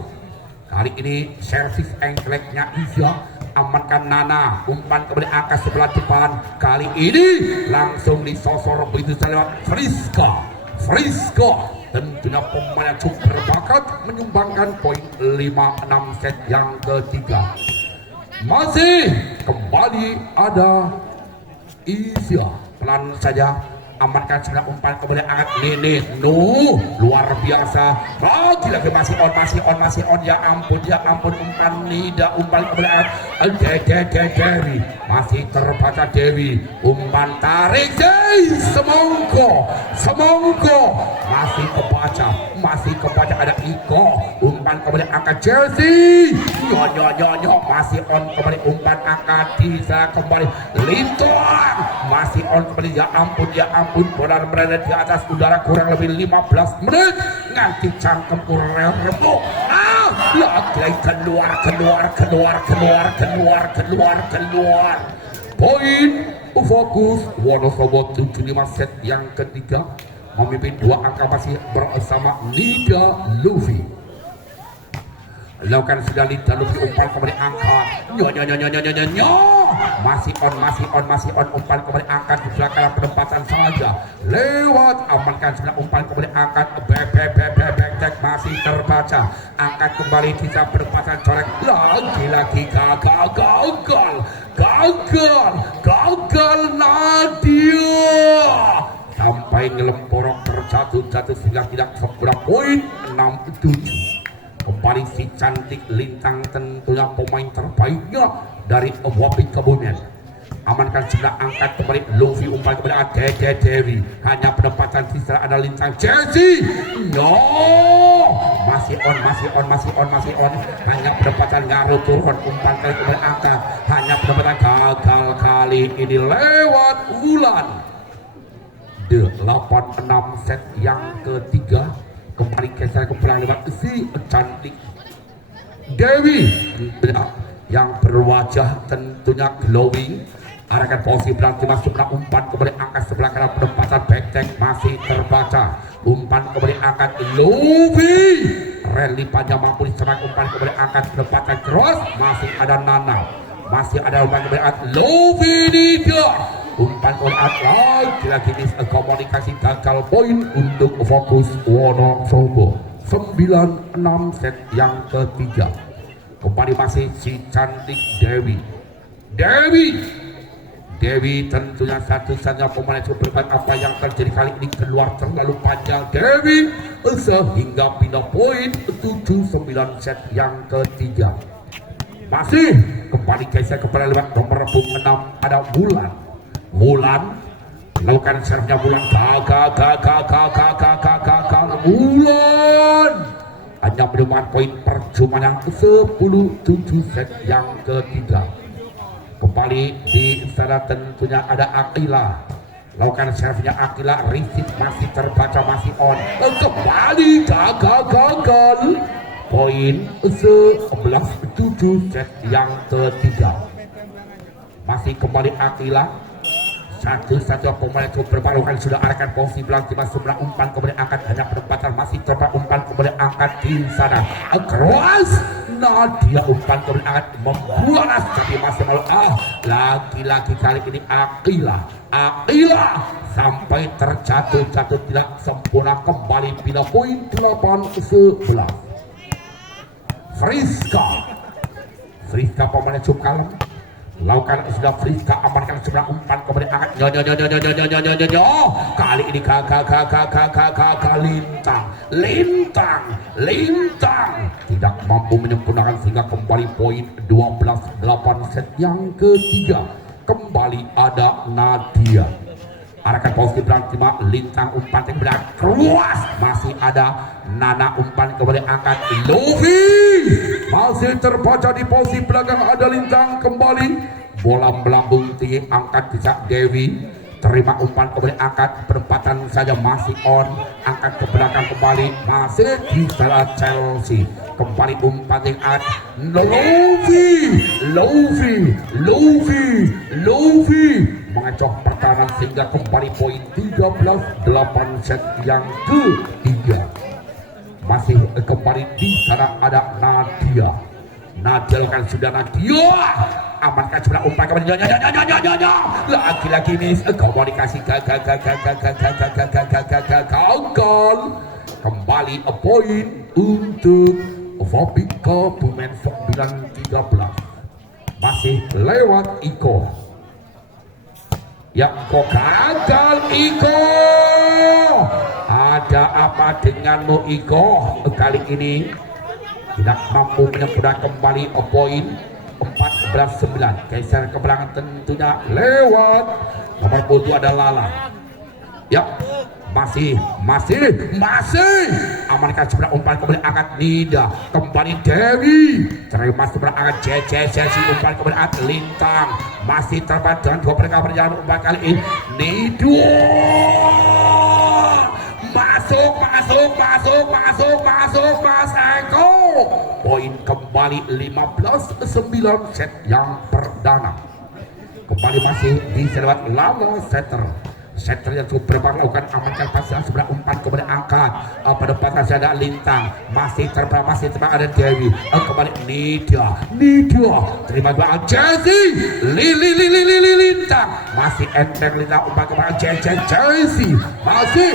Kali ini servis engkleknya Isya, amankan Nana, umpan kemudian angkat sebelah depan. Kali ini langsung disosor begitu lewat Friska. Tentunya pemain yang cukup berbakat menyumbangkan poin 5-6 set yang ketiga. Masih kembali ada Isya, pelan saja amankan sebelah umpan kemudian angkat Nene luar biasa. Lagi masih on. Ya ampun umpan Nida, umpan kemudian angkat Dewi, masih terbaca Dewi, umpan tarik semongko masih kebaca ada Iko, umpan kemudian angkat Chelsea. Masih on kembali umpan angkat bisa kembali Lintang, masih on kembali. Ya ampun bola berada di atas udara kurang lebih 15 menit nganti cangkem remuk. Lagi keluar. Poin fokus Wonosobo 75 set yang ketiga memimpin 2 angka masih bersama Nida Luffy. Lakukan sudah Nida Luffy, umpan kembali angkat. Masih on umpan kembali angkat di belakang penempatan saja. Lewat amankan sebelah umpan kembali angkat. Back masih terbaca. Angkat kembali bisa penempatan corek. Lagi gagal Nadia. Sampai ngelemporok terjatuh sehingga tidak seberapa poin 6-7. Kembali si cantik Lintang, tentunya pemain terbaiknya dari Wapi Kebumen. Amankan sebelah angkat kembali Luffy, umpan kepada Dewi. Hanya penempatan sisa ada Lintang Chelsea. Masih on. Hanya penempatan ngaruh turun, umpan kali kepada angkat. Hanya penempatan gagal kali ini lewat Wulan. 8-6 set yang ketiga. Kembali geser ke belakang lewat si cantik Dewi yang berwajah tentunya glowing. Arahkan posisi berarti masuk umpan kembali angkat sebelah kanan, penempatan backtrack masih terbaca. Umpan kembali angkat Luffy, rally panjang mampu diserang, umpan kembali angkat penempatan cross, masih ada Nana, masih ada umpan kembali angkat Luffy Nida. Umpan lagi komunikasi gagal, poin untuk fokus Wonosobo 9-6 set yang ketiga. Kembali masih si cantik Dewi Dewi tentunya satu-satunya pemain yang berbuat apa yang terjadi kali ini keluar terlalu panjang Dewi sehingga pindah poin 7-9 set yang ketiga. Masih kembali geser kepada lewat nomor 6 ada Bulan melakukan servisnya Bulan gagal Bulan hanya menemukan poin percuma yang 10-7 set yang ketiga. Kembali di sana tentunya ada Akila. Lakukan servisnya Akila, receive masih terbaca, masih on. Kembali gagal. Poin 11-7 set yang ketiga. Masih kembali Akila. Satu-satunya pemain itu berbarukan sudah arahkan posisi belakang tiba sebelah umpan kemudian angkat hanya penempatan masih coba umpan kemudian angkat di sana cross Nadia umpan kemudian angkat membuat tapi masih malu laki-laki kali ini Akila sampai terjatuh tidak sempurna kembali pindah poin 8-11. Friska pemain cukup kalem lakukan sudah Friska amankan sebelah umpan kemudian angkat kali ini lintang tidak mampu menyempurnakan sehingga kembali poin 12-8 set yang ketiga. Kembali ada Nadia arahkan posisi belakang timah lintang umpan yang benar keluas masih ada Nana umpan kemudian angkat Lovi masih terbaca di posisi belakang ada lintang kembali bola melambung tinggi angkat bisa Dewi terima umpan kemudian angkat perempatan saja masih on angkat ke belakang kembali masih di sana Chelsea kembali umpan yang angkat Lovi mengacoh pertahanan sehingga kembali poin 13-8 set yang ketiga. Masih kembali di sana ada Nadia kan sudah Nadia amankan sebelah umpan kemudian lagi-lagi miss komunikasi gagal kembali a poin untuk Vopika Bumen 9-13 masih lewat Iko yang kok gagal Iko ada apa denganmu Iko kali ini tidak mampu menyempurnakan kembali poin 14-9 geser ke belakang tentunya lewat nomor 7 ada Lala ya masih amankan sebelah umpan kemudian angkat Nida kembali Dewi terima sebelah angkat sesi umpan kemudian angkat Lintang masih terbat dengan dua mereka berjalan umpan kali ini Nido masuk Mas Eko poin kembali 15-9 set yang perdana kembali masih di lewat Lama setter yang cukup berbagai lakukan amankan pasang sebelah umpan kemudian angkat pada pasang ada Lintang masih terbang ada Dewi kembali Nida terima dua Jesse Lintang masih enteng Lintang umpan kemudian Jesse masih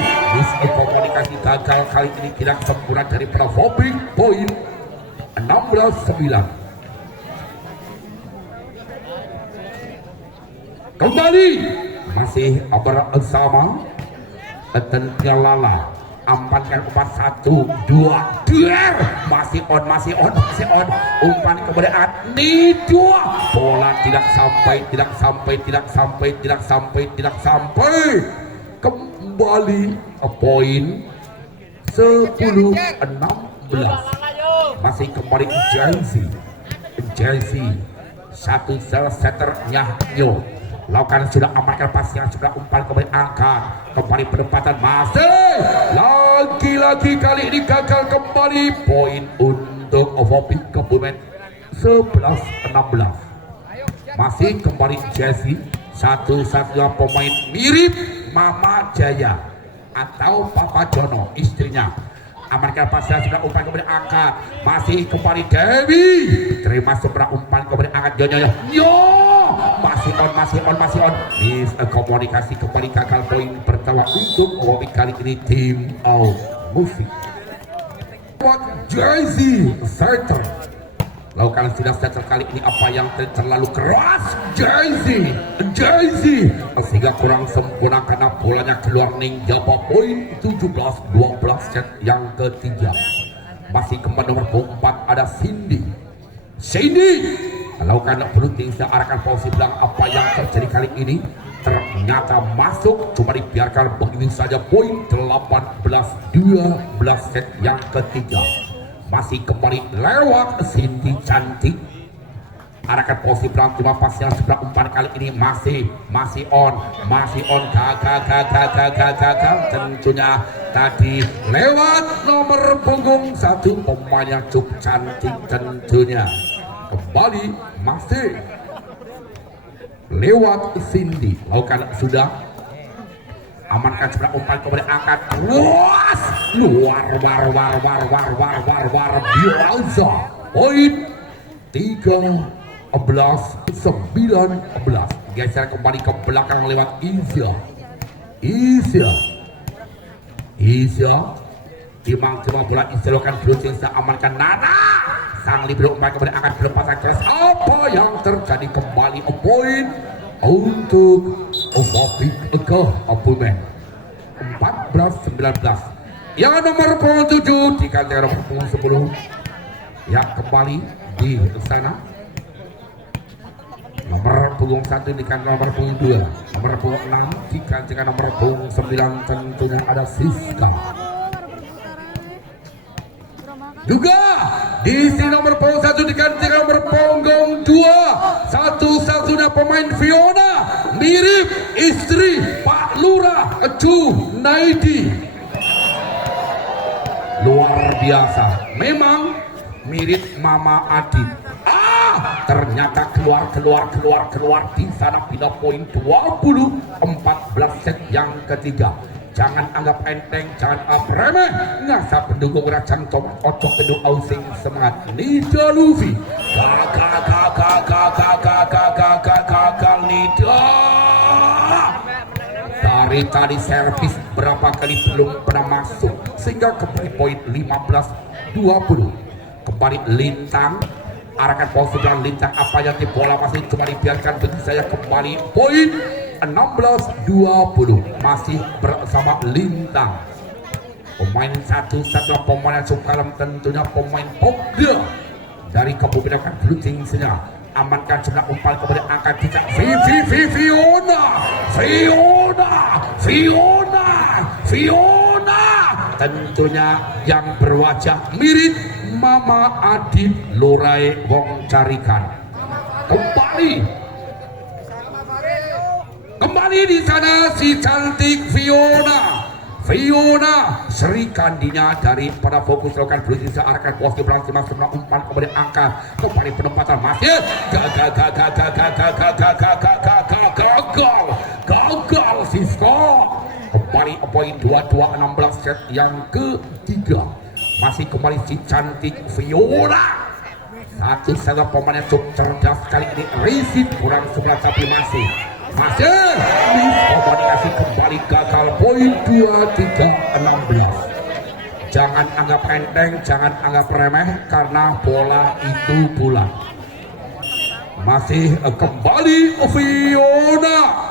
komunikasi gagal kali ini tidak sempurna dari Pravopik poin 16-9 kembali masih bersama tentunya Lala amankan umpan 1-2 der masih on umpan kemudian Nido bola tidak sampai kembali poin 10-16 masih kembali Chelsea satu setter Nyo lakukan sudah amankan pas yang sebelah umpan kemudian angkat kembali penempatan masih lagi-lagi kali ini gagal kembali poin untuk Vopik Kebumen 11-16 masih kembali Jesse satu-satunya pemain mirip Mama Jaya atau Papa Jono istrinya amankan pas yang sebelah umpan kemudian angkat masih kembali Dewi terima sebelah umpan kemudian angkat masih on komunikasi kembali gagal poin pertama untuk Vopik kali ini tim Musik Jersey setter Lakukan sudah setter kali ini apa yang terlalu keras. JZ sehingga kurang sempurna karena bolanya keluar. Ninja poin 17-12 set yang ketiga. Masih kembali nomor 4 ada Cindy lakukan blocking searahkan posisi bilang apa yang terjadi kali ini ternyata masuk, cuma dibiarkan begini saja. Poin 18-12 set yang ketiga. Masih kembali lewat Cindy cantik. Arahkan posisi bilang cuma pasnya sebelah umpan kali ini masih on gagal tentunya tadi lewat nomor punggung 1 pemain yang cukup cantik tentunya. Kembali masih lewat Cindy. Lakukan sudah amankan sebelah umpan kemudian angkat luas luar biasa. Poin 13-19. Geser kembali ke belakang lewat Isya timang bola diselokan blocking amankan Nana sang libero umpan kemudian akan berlepasan keras. Apa yang terjadi? Kembali poin untuk Bobby opponent 14-19. Yang nomor 7 diganti nomor 10 ya kembali di sana. Nomor punggung 1 diganti nomor punggung 2, nomor punggung 6 digantikan nomor punggung 9 tentunya ada Siska. Juga di sini nomor punggung 1 digantikan nomor punggung 2. Satu-satunya pemain Fiona mirip istri Pak Lurah Junaidi. Luar biasa, memang mirip Mama Adit. Ternyata keluar di sana. Bina poin 20-14 set yang ketiga. Jangan anggap enteng, jangan remeh. Ngasa pendukung Racang Tomat Ocok Kedung Ausing semangat. Nida Luffy gagal Nida. Dari tadi servis berapa kali belum pernah masuk sehingga kembali poin 15-20. Kembali Lintang arahkan posisi dan Lintang apa yang di bola masih cuma dibiarkan begitu saya. Kembali poin 16-20 masih bersama Lintang. Pemain satu-satunya pemain yang suka tentunya pemain Pogda dari Kabupaten Blutingnya. Amankan sebelah umpan kemudian angkat tidak Fiona tentunya yang berwajah mirip Mama Adit Lurai Wong Carikan. Kembali di sana si cantik Fiona Sri Kandinya dari pada fokus lakukan blocking searahkan posisi berlangsung sebelah umpan kemudian angkat kembali penempatan masih gagal Sisko. Kembali poin 22-16 set yang ketiga. Masih kembali si cantik Fiona. Satu-satunya pemain yang cukup cerdas kali ini. Risit kurang sebelah tapi masih komunikasi kembali gagal. Poin 23-16. Jangan anggap enteng, jangan anggap remeh karena bola itu bulat. Masih kembali Fiona.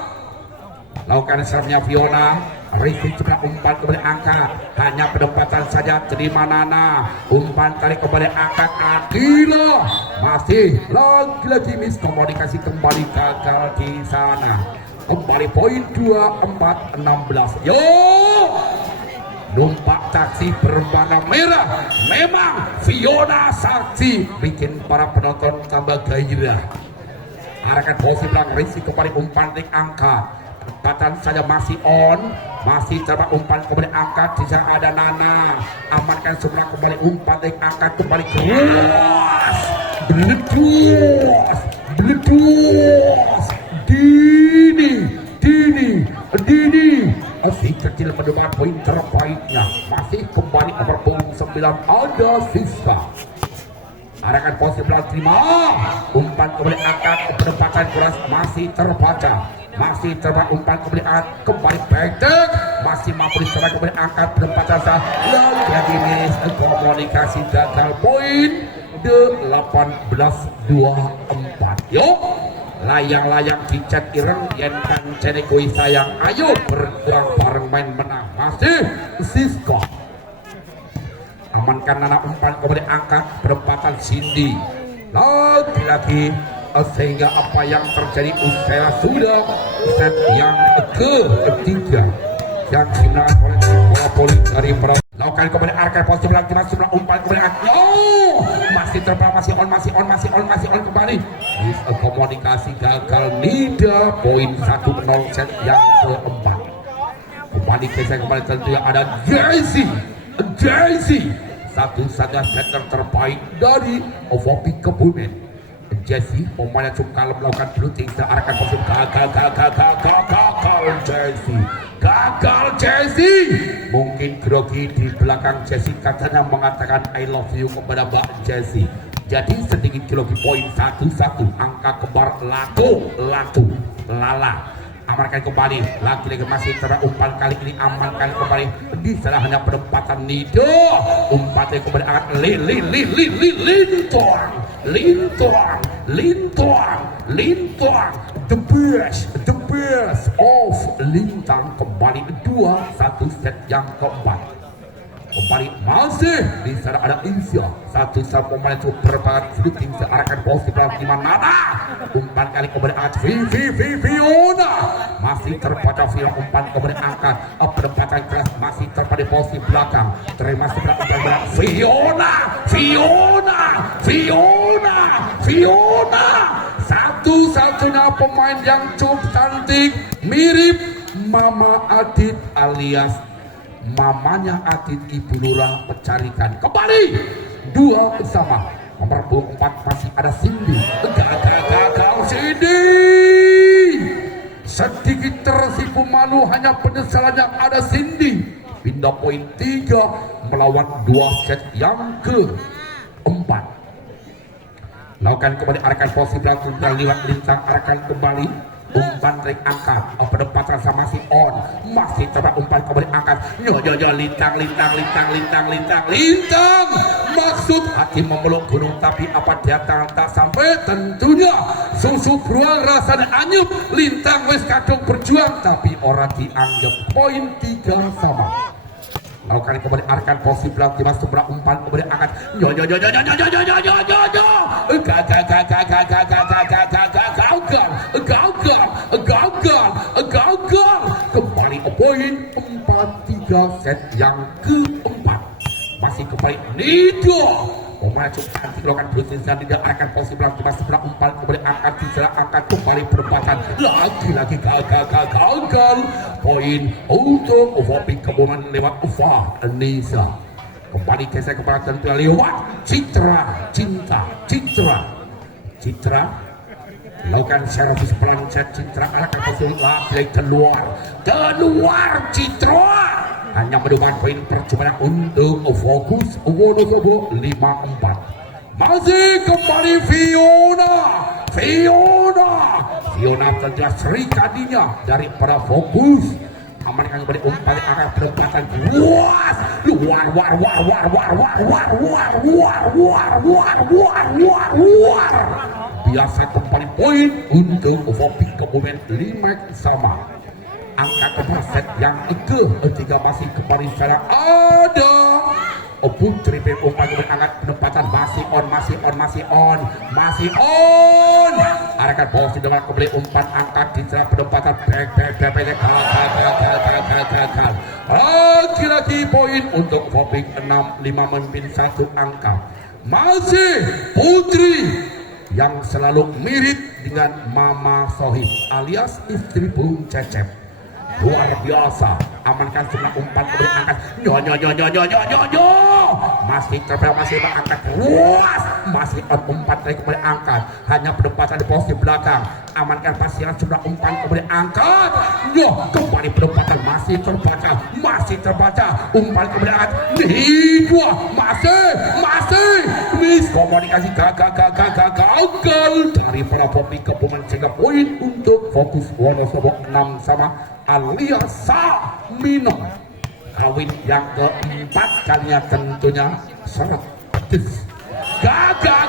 Lakukan serapnya Fiona. Ricky juga umpan kemudian angkat, hanya penempatan saja terima Nana. Umpan kali kembali angkat Akila. Masih lagi-lagi miskomunikasi kembali gagal di sana. Kembali poin 24-16. Yo, numpak taksi berwarna merah. Memang Fiona saksi bikin para penonton tambah gairah. Arahkan posisi belakang Ricky kembali umpan angkat. Batan saja masih on, masih terdapat umpan kemudian angkat. Di sana ada Nana, amankan sebelah kembali umpan angkat kembali keras. Beledos. Dini si kecil mendapat poin terbaiknya. Masih kembali nomor punggung 9 ada Siska. Arahkan posisi belakang terima umpan kemudian angkat penempatan keras masih terbaca. Masih terbaik umpan kembali kembali backtrack, masih mampu dicoba kembali angkat penempatan sah. Lalu jadi miss komunikasi gagal poin 18-24. Yuk layang-layang dicat ireng yen kan cene kuwi sayang, ayo berjuang bareng main menang. Masih Sisko amankan anak umpan kemudian angkat perempatan Cindy lagi-lagi sehingga apa yang terjadi usai sudah set yang ketiga yang dimenangkan oleh bola voli dari lakukan kemudian arkan posisi lagi masih umpan kemudian masih terbang masih on kembali komunikasi gagal, Nida poin 1-0 set yang keempat. Kembali tentunya ada Jesse satu saja setter terbaik dari Vopi Kebumen. Jesse pemain yang cukup kalem melakukan blocking searahkan posisi gagal Jesse mungkin grogi di belakang Jesse katanya mengatakan I love you kepada Mbak Jesse. Jadi sedikit grogi poin 1-1 angka kembar lala amankan kembali lagi-lagi masih terumpan kali ini amankan kembali di sana hanya penempatan Nido umpannya kembali angkat Lintuang the best of Lintang kembali 2-1 set yang keempat. Kembali masih di sana ada Insya satu pemain cukup berbakat shooting searahkan posisi belakang di mana umpan kali kembali angkat Fiona masih terbaca Fiona umpan kembali angkat penempatan keras masih terpada posisi belakang terima sebelah umpan Fiona satu-satunya pemain yang cukup cantik mirip Mama Adit alias mamanya Adit Ibu Lurah mencarikan kembali dua bersama nomor 24 masih ada Cindy gagal Cindy sedikit tersipu malu hanya penyesalannya ada Cindy pindah poin 3 melawan 2 set yang keempat. Lakukan kembali arahkan posisi belakang lewat Lintang arahkan kembali umpan trik angkat penempatan sama masih on masih coba umpan kembali angkat lintang maksud hati memeluk gunung tapi apa dia tak sampai tentunya susu beruang rasanya anyep Lintang wis kadung berjuang tapi orang dianggap poin 3 sama. Lakukan kembali arahkan posisi belakang masuk sebelah umpan kembali angkat gagal kembali poin 4-3 set yang keempat. Masih kembali Nido pemain cukup cantik lakukan berusaha dan tidak arahkan posisi belakang masuk sebelah umpan kembali angkat kembali perempatan lagi gagal poin untuk Vopi Kebumen lewat Ufa Nisa kembali geser kepada tentunya lewat Citra lakukan servis pelan-pelan Citra arahkan posisi lagi keluar Citra hanya menemukan poin percobaan untuk fokus Wonosobo 5-4. Masih kembali Fiona tentunya Sri Kadinya dari para fokus amankan kembali umpan arah penempatan biasa kembali poin untuk Vopi Kebumen 5 sama. Angka kepaset yang ketiga masih kembali secara ada Putri umpan angkat penempatan masih on arahkan posisi dengan kembali umpan angkat di secara penempatan gagal lagi poin untuk Vopi 6-5 memimpin 1 angka. Masih Putri yang selalu mirip dengan Mama Sohib alias istri Bung Cecep luar biasa amankan sebelah umpan kemudian angkat masih terbang masih angkat luas masih umpan lagi kemudian angkat hanya penempatan di posisi belakang amankan pasiran sebelah umpan kemudian angkat kembali penempatan masih terbaca umpan kemudian angkat masih miskomunikasi gagal dari para Vopi Kebumen sehingga poin untuk fokus Wonosobo 6 sama alias Minong kawin yang keempat kalinya tentunya sangat pedes gagal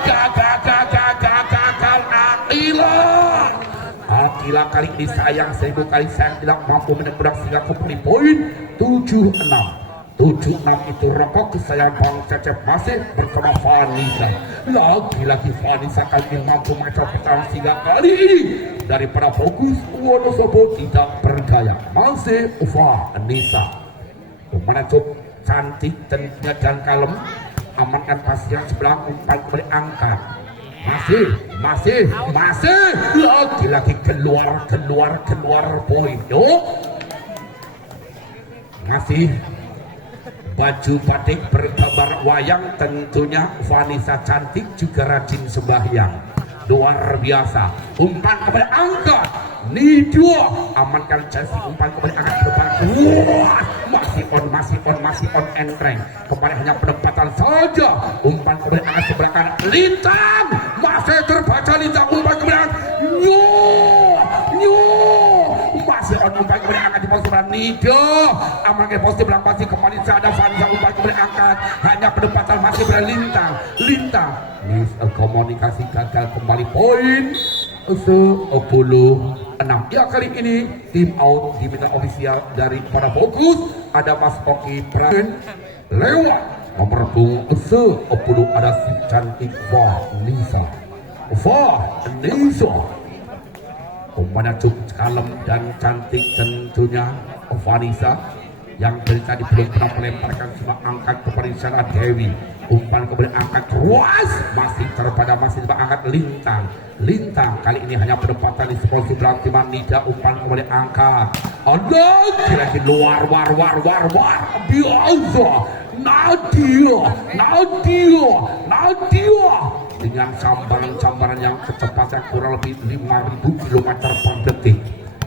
Akila kali ini sayang 1000 kali sayang tidak mampu menendang sehingga kembali poin 7-6 itu rokok kesayangan Bang Cecep masih bersama Vanessa. Lagi-lagi Vanessa kali ini mampu macam petang sehingga kali ini daripada fokus Wonosobo tidak berdaya. Masih Vanessa menacuk cantik dan kalem, amankan pasir sebelah umpan kembali angkat. Masih lagi keluar poin. Yuk ngasih baju batik bergambar wayang, tentunya Vanessa cantik juga rajin sembahyang, luar biasa. Umpan kepada angkat Nidio, amankan Chelsea, umpan kepada angkat masih on entreng kembali hanya penempatan saja. Umpan kepada angkat sebelah kanan Lintang, masih terbaca Lintang, umpan kepada masih on umpan kepada angkat di pos sebelah Nidio, amankan pos sebelah pasti kembali ada Vanessa, umpan kepada angkat hanya penempatan masih pada Lintang komunikasi gagal, kembali poin 10-6. Ya, kali ini tim out diminta ofisial dari para fokus. Ada Mas Oki Pragen lewat nomor 10 ada si cantik Vanessa Umpannya cukup kalem dan cantik tentunya Vanessa yang dari tadi belum pernah melemparkan, cuma angkat kepada sana Dewi. Umpan kemudian angkat ruas, masih terpada masih angkat Lintang kali ini hanya penempatan di sekolah sebelah timah Nida. Umpan kemudian angkat kira-kira luar biasa Nadia dengan sambaran yang kecepatan kurang lebih 5000 km per detik.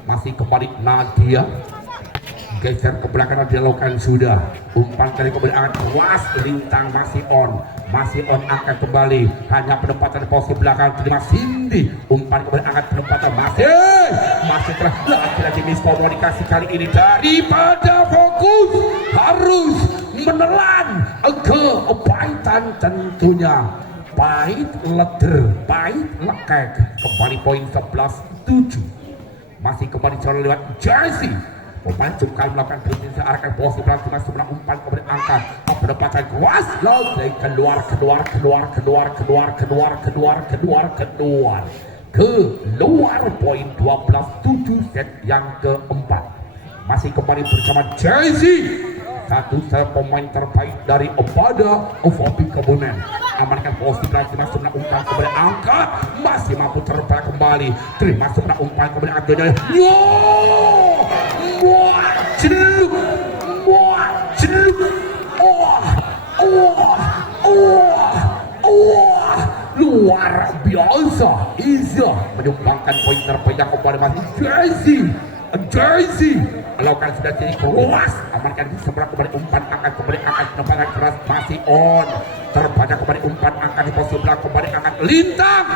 Masih kembali Nadia geser ke belakang, dilakukan sudah. Umpan kali kembali angkat ruas, Lintang masih on angkat kembali, hanya penempatan posisi belakang terima Cindy. Umpan kembali angkat penempatan masih lagi miskomunikasi kali ini daripada fokus harus menelan ke Paitan tentunya. Pahit lekek kembali poin 11-7. Masih kembali calon lewat Jersey. Pemain cukup melakukan berhenti arahkan posisi belakang sebelah umpan kemudian angkat pendapatan kuas lalu keluar poin 12-7 set yang keempat. Masih kembali bersama Jersey, satu pemain terbaik dari Opada Ovopi Kebumen. Amankan posisi belakang sebelah umpan kemudian angkat, masih mampu terbang kembali, terima sebelah umpan kemudian angkat. Luar biasa, Iza menyumbangkan poin terbaik yang kembali masih Jersey melakukan sudah jadi keluas, amankan di sebelah kembali umpan angkat kembali angkat penempatan keras masih on, terbaca kembali umpan angkat di posisi belakang kembali angkat Lintang,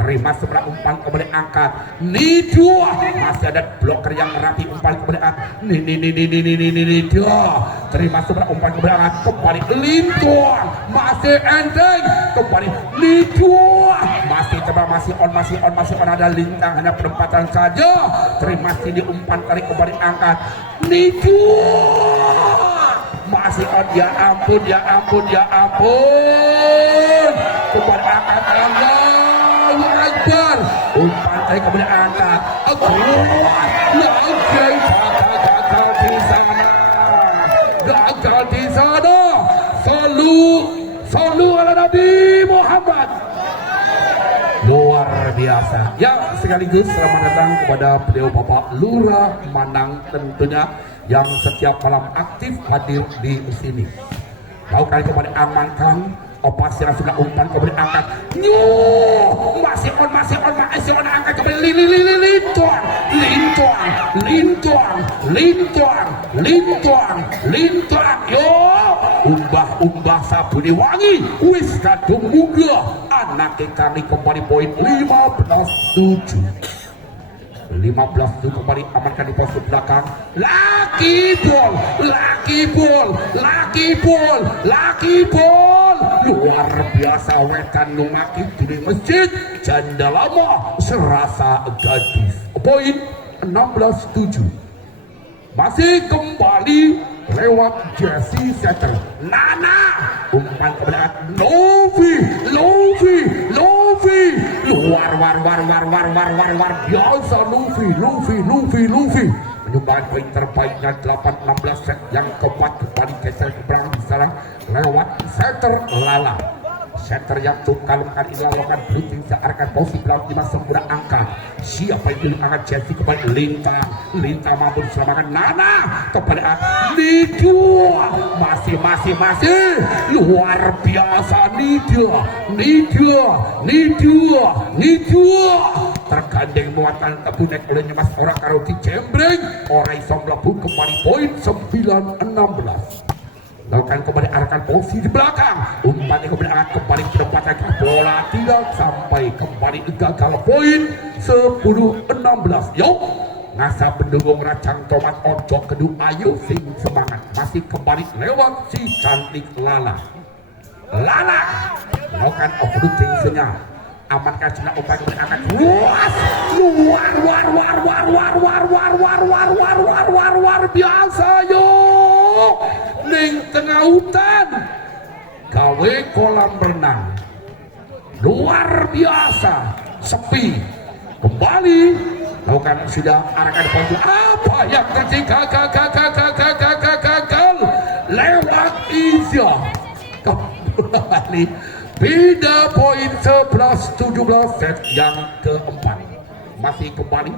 terima sebelah umpan kembali angkat Nidia, masih ada bloker yang merapi umpan kembali angkat Nidia, terima sebelah umpan kembali angkat kembali Lintang, masih enteng kembali Nidia, masih coba masih on ada Lintang hanya penempatan saja, terima sini umpan kali kembali angkat Nidia, masih on, ya ampun kembali angkat Allahu Akbar, umpan kali kembali angkat gagal di sana. Salu ala Nabi Muhammad. Luar biasa. Ya, sekaligus selamat datang kepada beliau Bapak Lurah Manang tentunya yang setiap malam aktif hadir di sini. Mau kali kembali amankan operasi yang sudah umpan kembali angkat. Masih on angkat kembali Lintang. Yo, umbah sabuni wangi wis kadung munggah anak kami kembali poin 15-7 kembali amankan di pos belakang. Laki ball luar biasa wetan numaki di masjid janda lama serasa gadis. Poin 16-7. Masih kembali lewat Jesse Setter. Nana umpan kebenaran Lovi luar biasa Lovi menyumbang poin terbaiknya 8-16 set yang keempat kembali geser ke belakang di sana lewat Setter Lala. Setter yang tunggalkan ini lakukan blocking searahkan posisi belakang 5 sempurna angka. Siapa yang akan Jesse kembali Lintang mampu diselamatkan Nana kepada Nidia masih luar biasa Nidia tergandeng muatan tebunek olehnya Mas orang karo di jembreng orang iso mlebu kembali poin 9-16. Lakukan kembali arahkan posisi di belakang umpan yang kembali ke depan lagi bola tidak sampai kembali gagal poin 10-16. Yuk ngasa pendukung Racang Tomat Ojo kedua ayo sing semangat masih kembali lewat si cantik Lala lakukan overlooking senyap amankan sudah umpan kembali akan luar biasa yuk ning tengah hutan gawe kolam renang luar biasa sepi kembali lakukan sudah arahkan posisi apa yang terjadi gagal lewat Izya kembali beda poin 11-17 set yang keempat masih kembali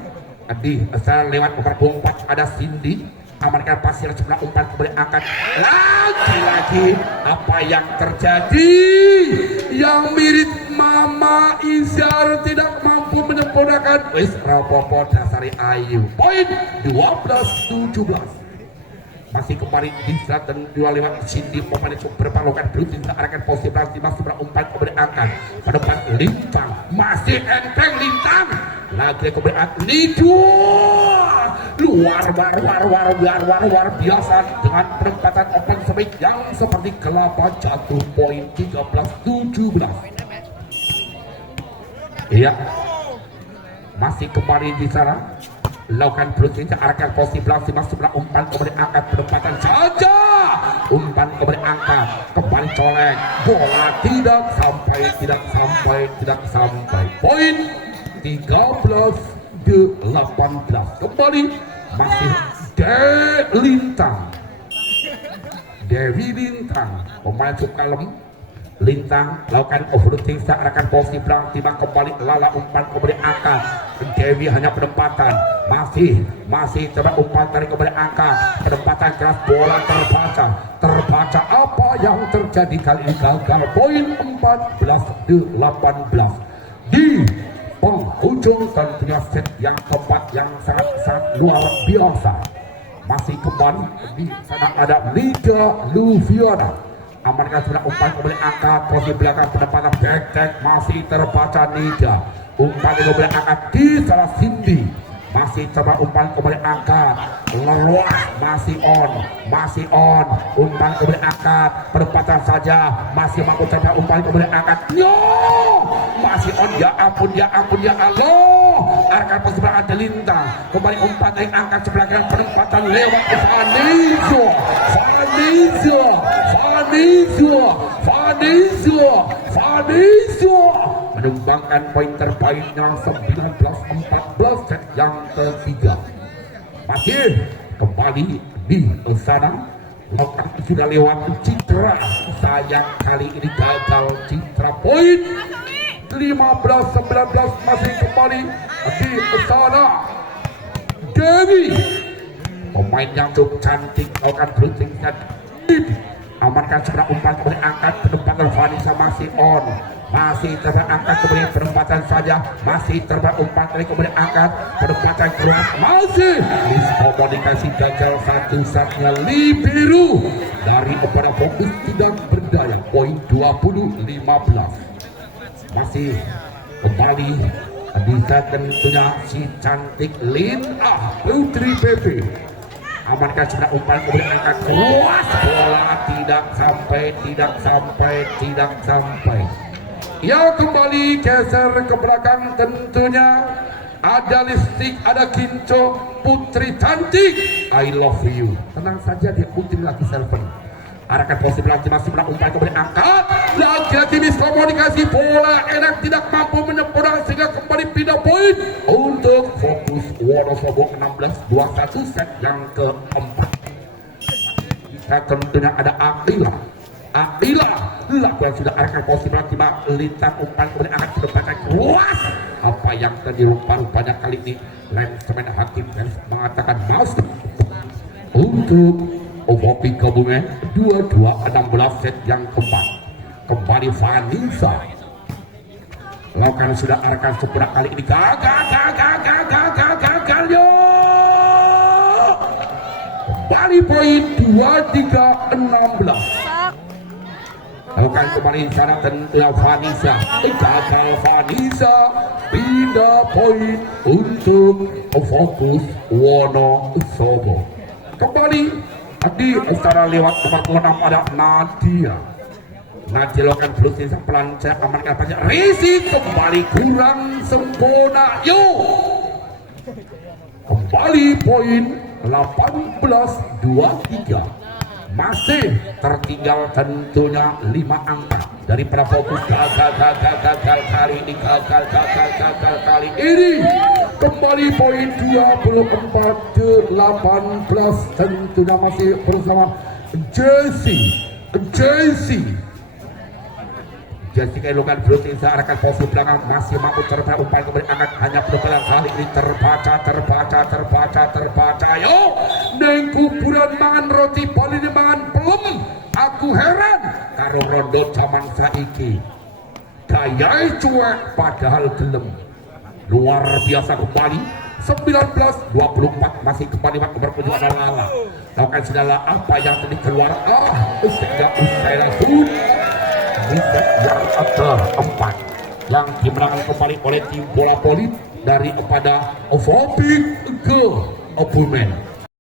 di lewat nomor 4 ada Cindy amankan pasir sebelah umpan kembali angkat lagi apa yang terjadi yang mirip Mama Isyar tidak mampu menyempurnakan wis rapopo dasari ayu poin 12-17 masih kembali di selat dan dua lewat Cindy pemain berpalukan belum arahkan posisi berarti masuk umpan kembali angkat pada depan Lintang masih enteng Lintang lagi kembali luar biasa dengan penempatan open sebaik yang seperti kelapa jatuh poin 13-17. Iya masih kembali di sana lakukan blocking arahkan posisi belakang masuk sebelah umpan kembali angkat penempatan saja umpan kembali angkat kembali colek bola tidak sampai poin 13-18 kembali masih Dewi Lintang pemain Sukalem Lintang lakukan overlooking searahkan posisi belakang tiba kembali Lala umpan kembali angkat Dewi hanya penempatan masih coba umpan dari kembali angkat penempatan keras bola terbaca apa yang terjadi kali ini gagal poin 14-18 di penghujung tentunya set yang keempat yang sangat luar biasa masih kembali di sana ada Liga Luviana amankan sudah umpan kembali angkat posisi belakang penempatan back masih terbaca Nida umpan kembali angkat di salah Cindy masih coba umpan kembali angkat leluas masih on umpan kembali angkat penempatan saja masih mampu coba umpan kembali angkat masih on ya ampun Allah akan posisi ada Lintang kembali umpan yang angkat sebelah kanan penempatan lewat Vanessa menumbangkan poin terbaiknya 19-14 set yang ketiga masih kembali di sana lokal sudah lewat Citra sayang kali ini gagal Citra poin 15-19 masih kembali di sana Dewi pemain yang cukup cantik akan bertingkat amankan sebelah umpan kembali angkat penempatan Vanessa masih terangkat kembali penempatan saja masih terbang umpan kembali angkat penempatan keluar masih miskomunikasi gagal satu-satunya Libiru dari kepada fokus tidak berdaya poin 20-15 masih kembali bisa tentunya si cantik Lin Putri PP amankan sebenarnya umpan kemudian angkat keluas, bola tidak sampai. Ya kembali geser ke belakang tentunya. Ada Listrik, ada Kinco, Putri cantik, I love you. Tenang saja, dia Putri lagi server. Arahkan posisi belakang masih belakang umpan kemudian angkat. Lagi-lagi miskomunikasi, bola enak tidak mampu menyempurnakan sehingga kembali pindah poin untuk Fokus Wonosobo 16-21 set yang keempat. Kita tentunya ada Akila laku yang sudah arahkan posisi belakang lintas umpan kemudian akan mendapatkan luas. Apa yang tadi rupa-rupanya kali ini Lensman Hakim mengatakan mouse untuk Ovopi Kebumen 22-16 set yang keempat. Kembali Vanessa lakukan sudah arahkan sempurna kali ini gagal yo. Kembali poin 23-16. Lakukan kembali sana tentunya Vanessa, gagal Vanessa, pindah poin untuk Fokus Wonosobo. Kembali di secara lewat nomor 6 ada Nadia lakukan berusaha sang pelancar amankan banyak Rizi kembali kurang sempurna kembali poin 18-23. Masih tertinggal tentunya 5 angka daripada Fokus gagal kali ini kembali poin 24-18 tentunya masih bersama Jessica Ilungan berusaha arahkan posisi belakang masih mampu terbaca umpan kembali angkat hanya penukaran kali ini terbaca yo neng kuburan mangan roti poli mangan pelem aku heran karo rondo zaman saiki gaya cuek padahal gelem luar biasa kembali 19-24 masih kembali berkunjung lala lakukan segala apa yang tadi keluar sehingga usai langsung yang keempat yang dimenangkan kembali oleh tim bola voli daripada Ovopi Kebumen.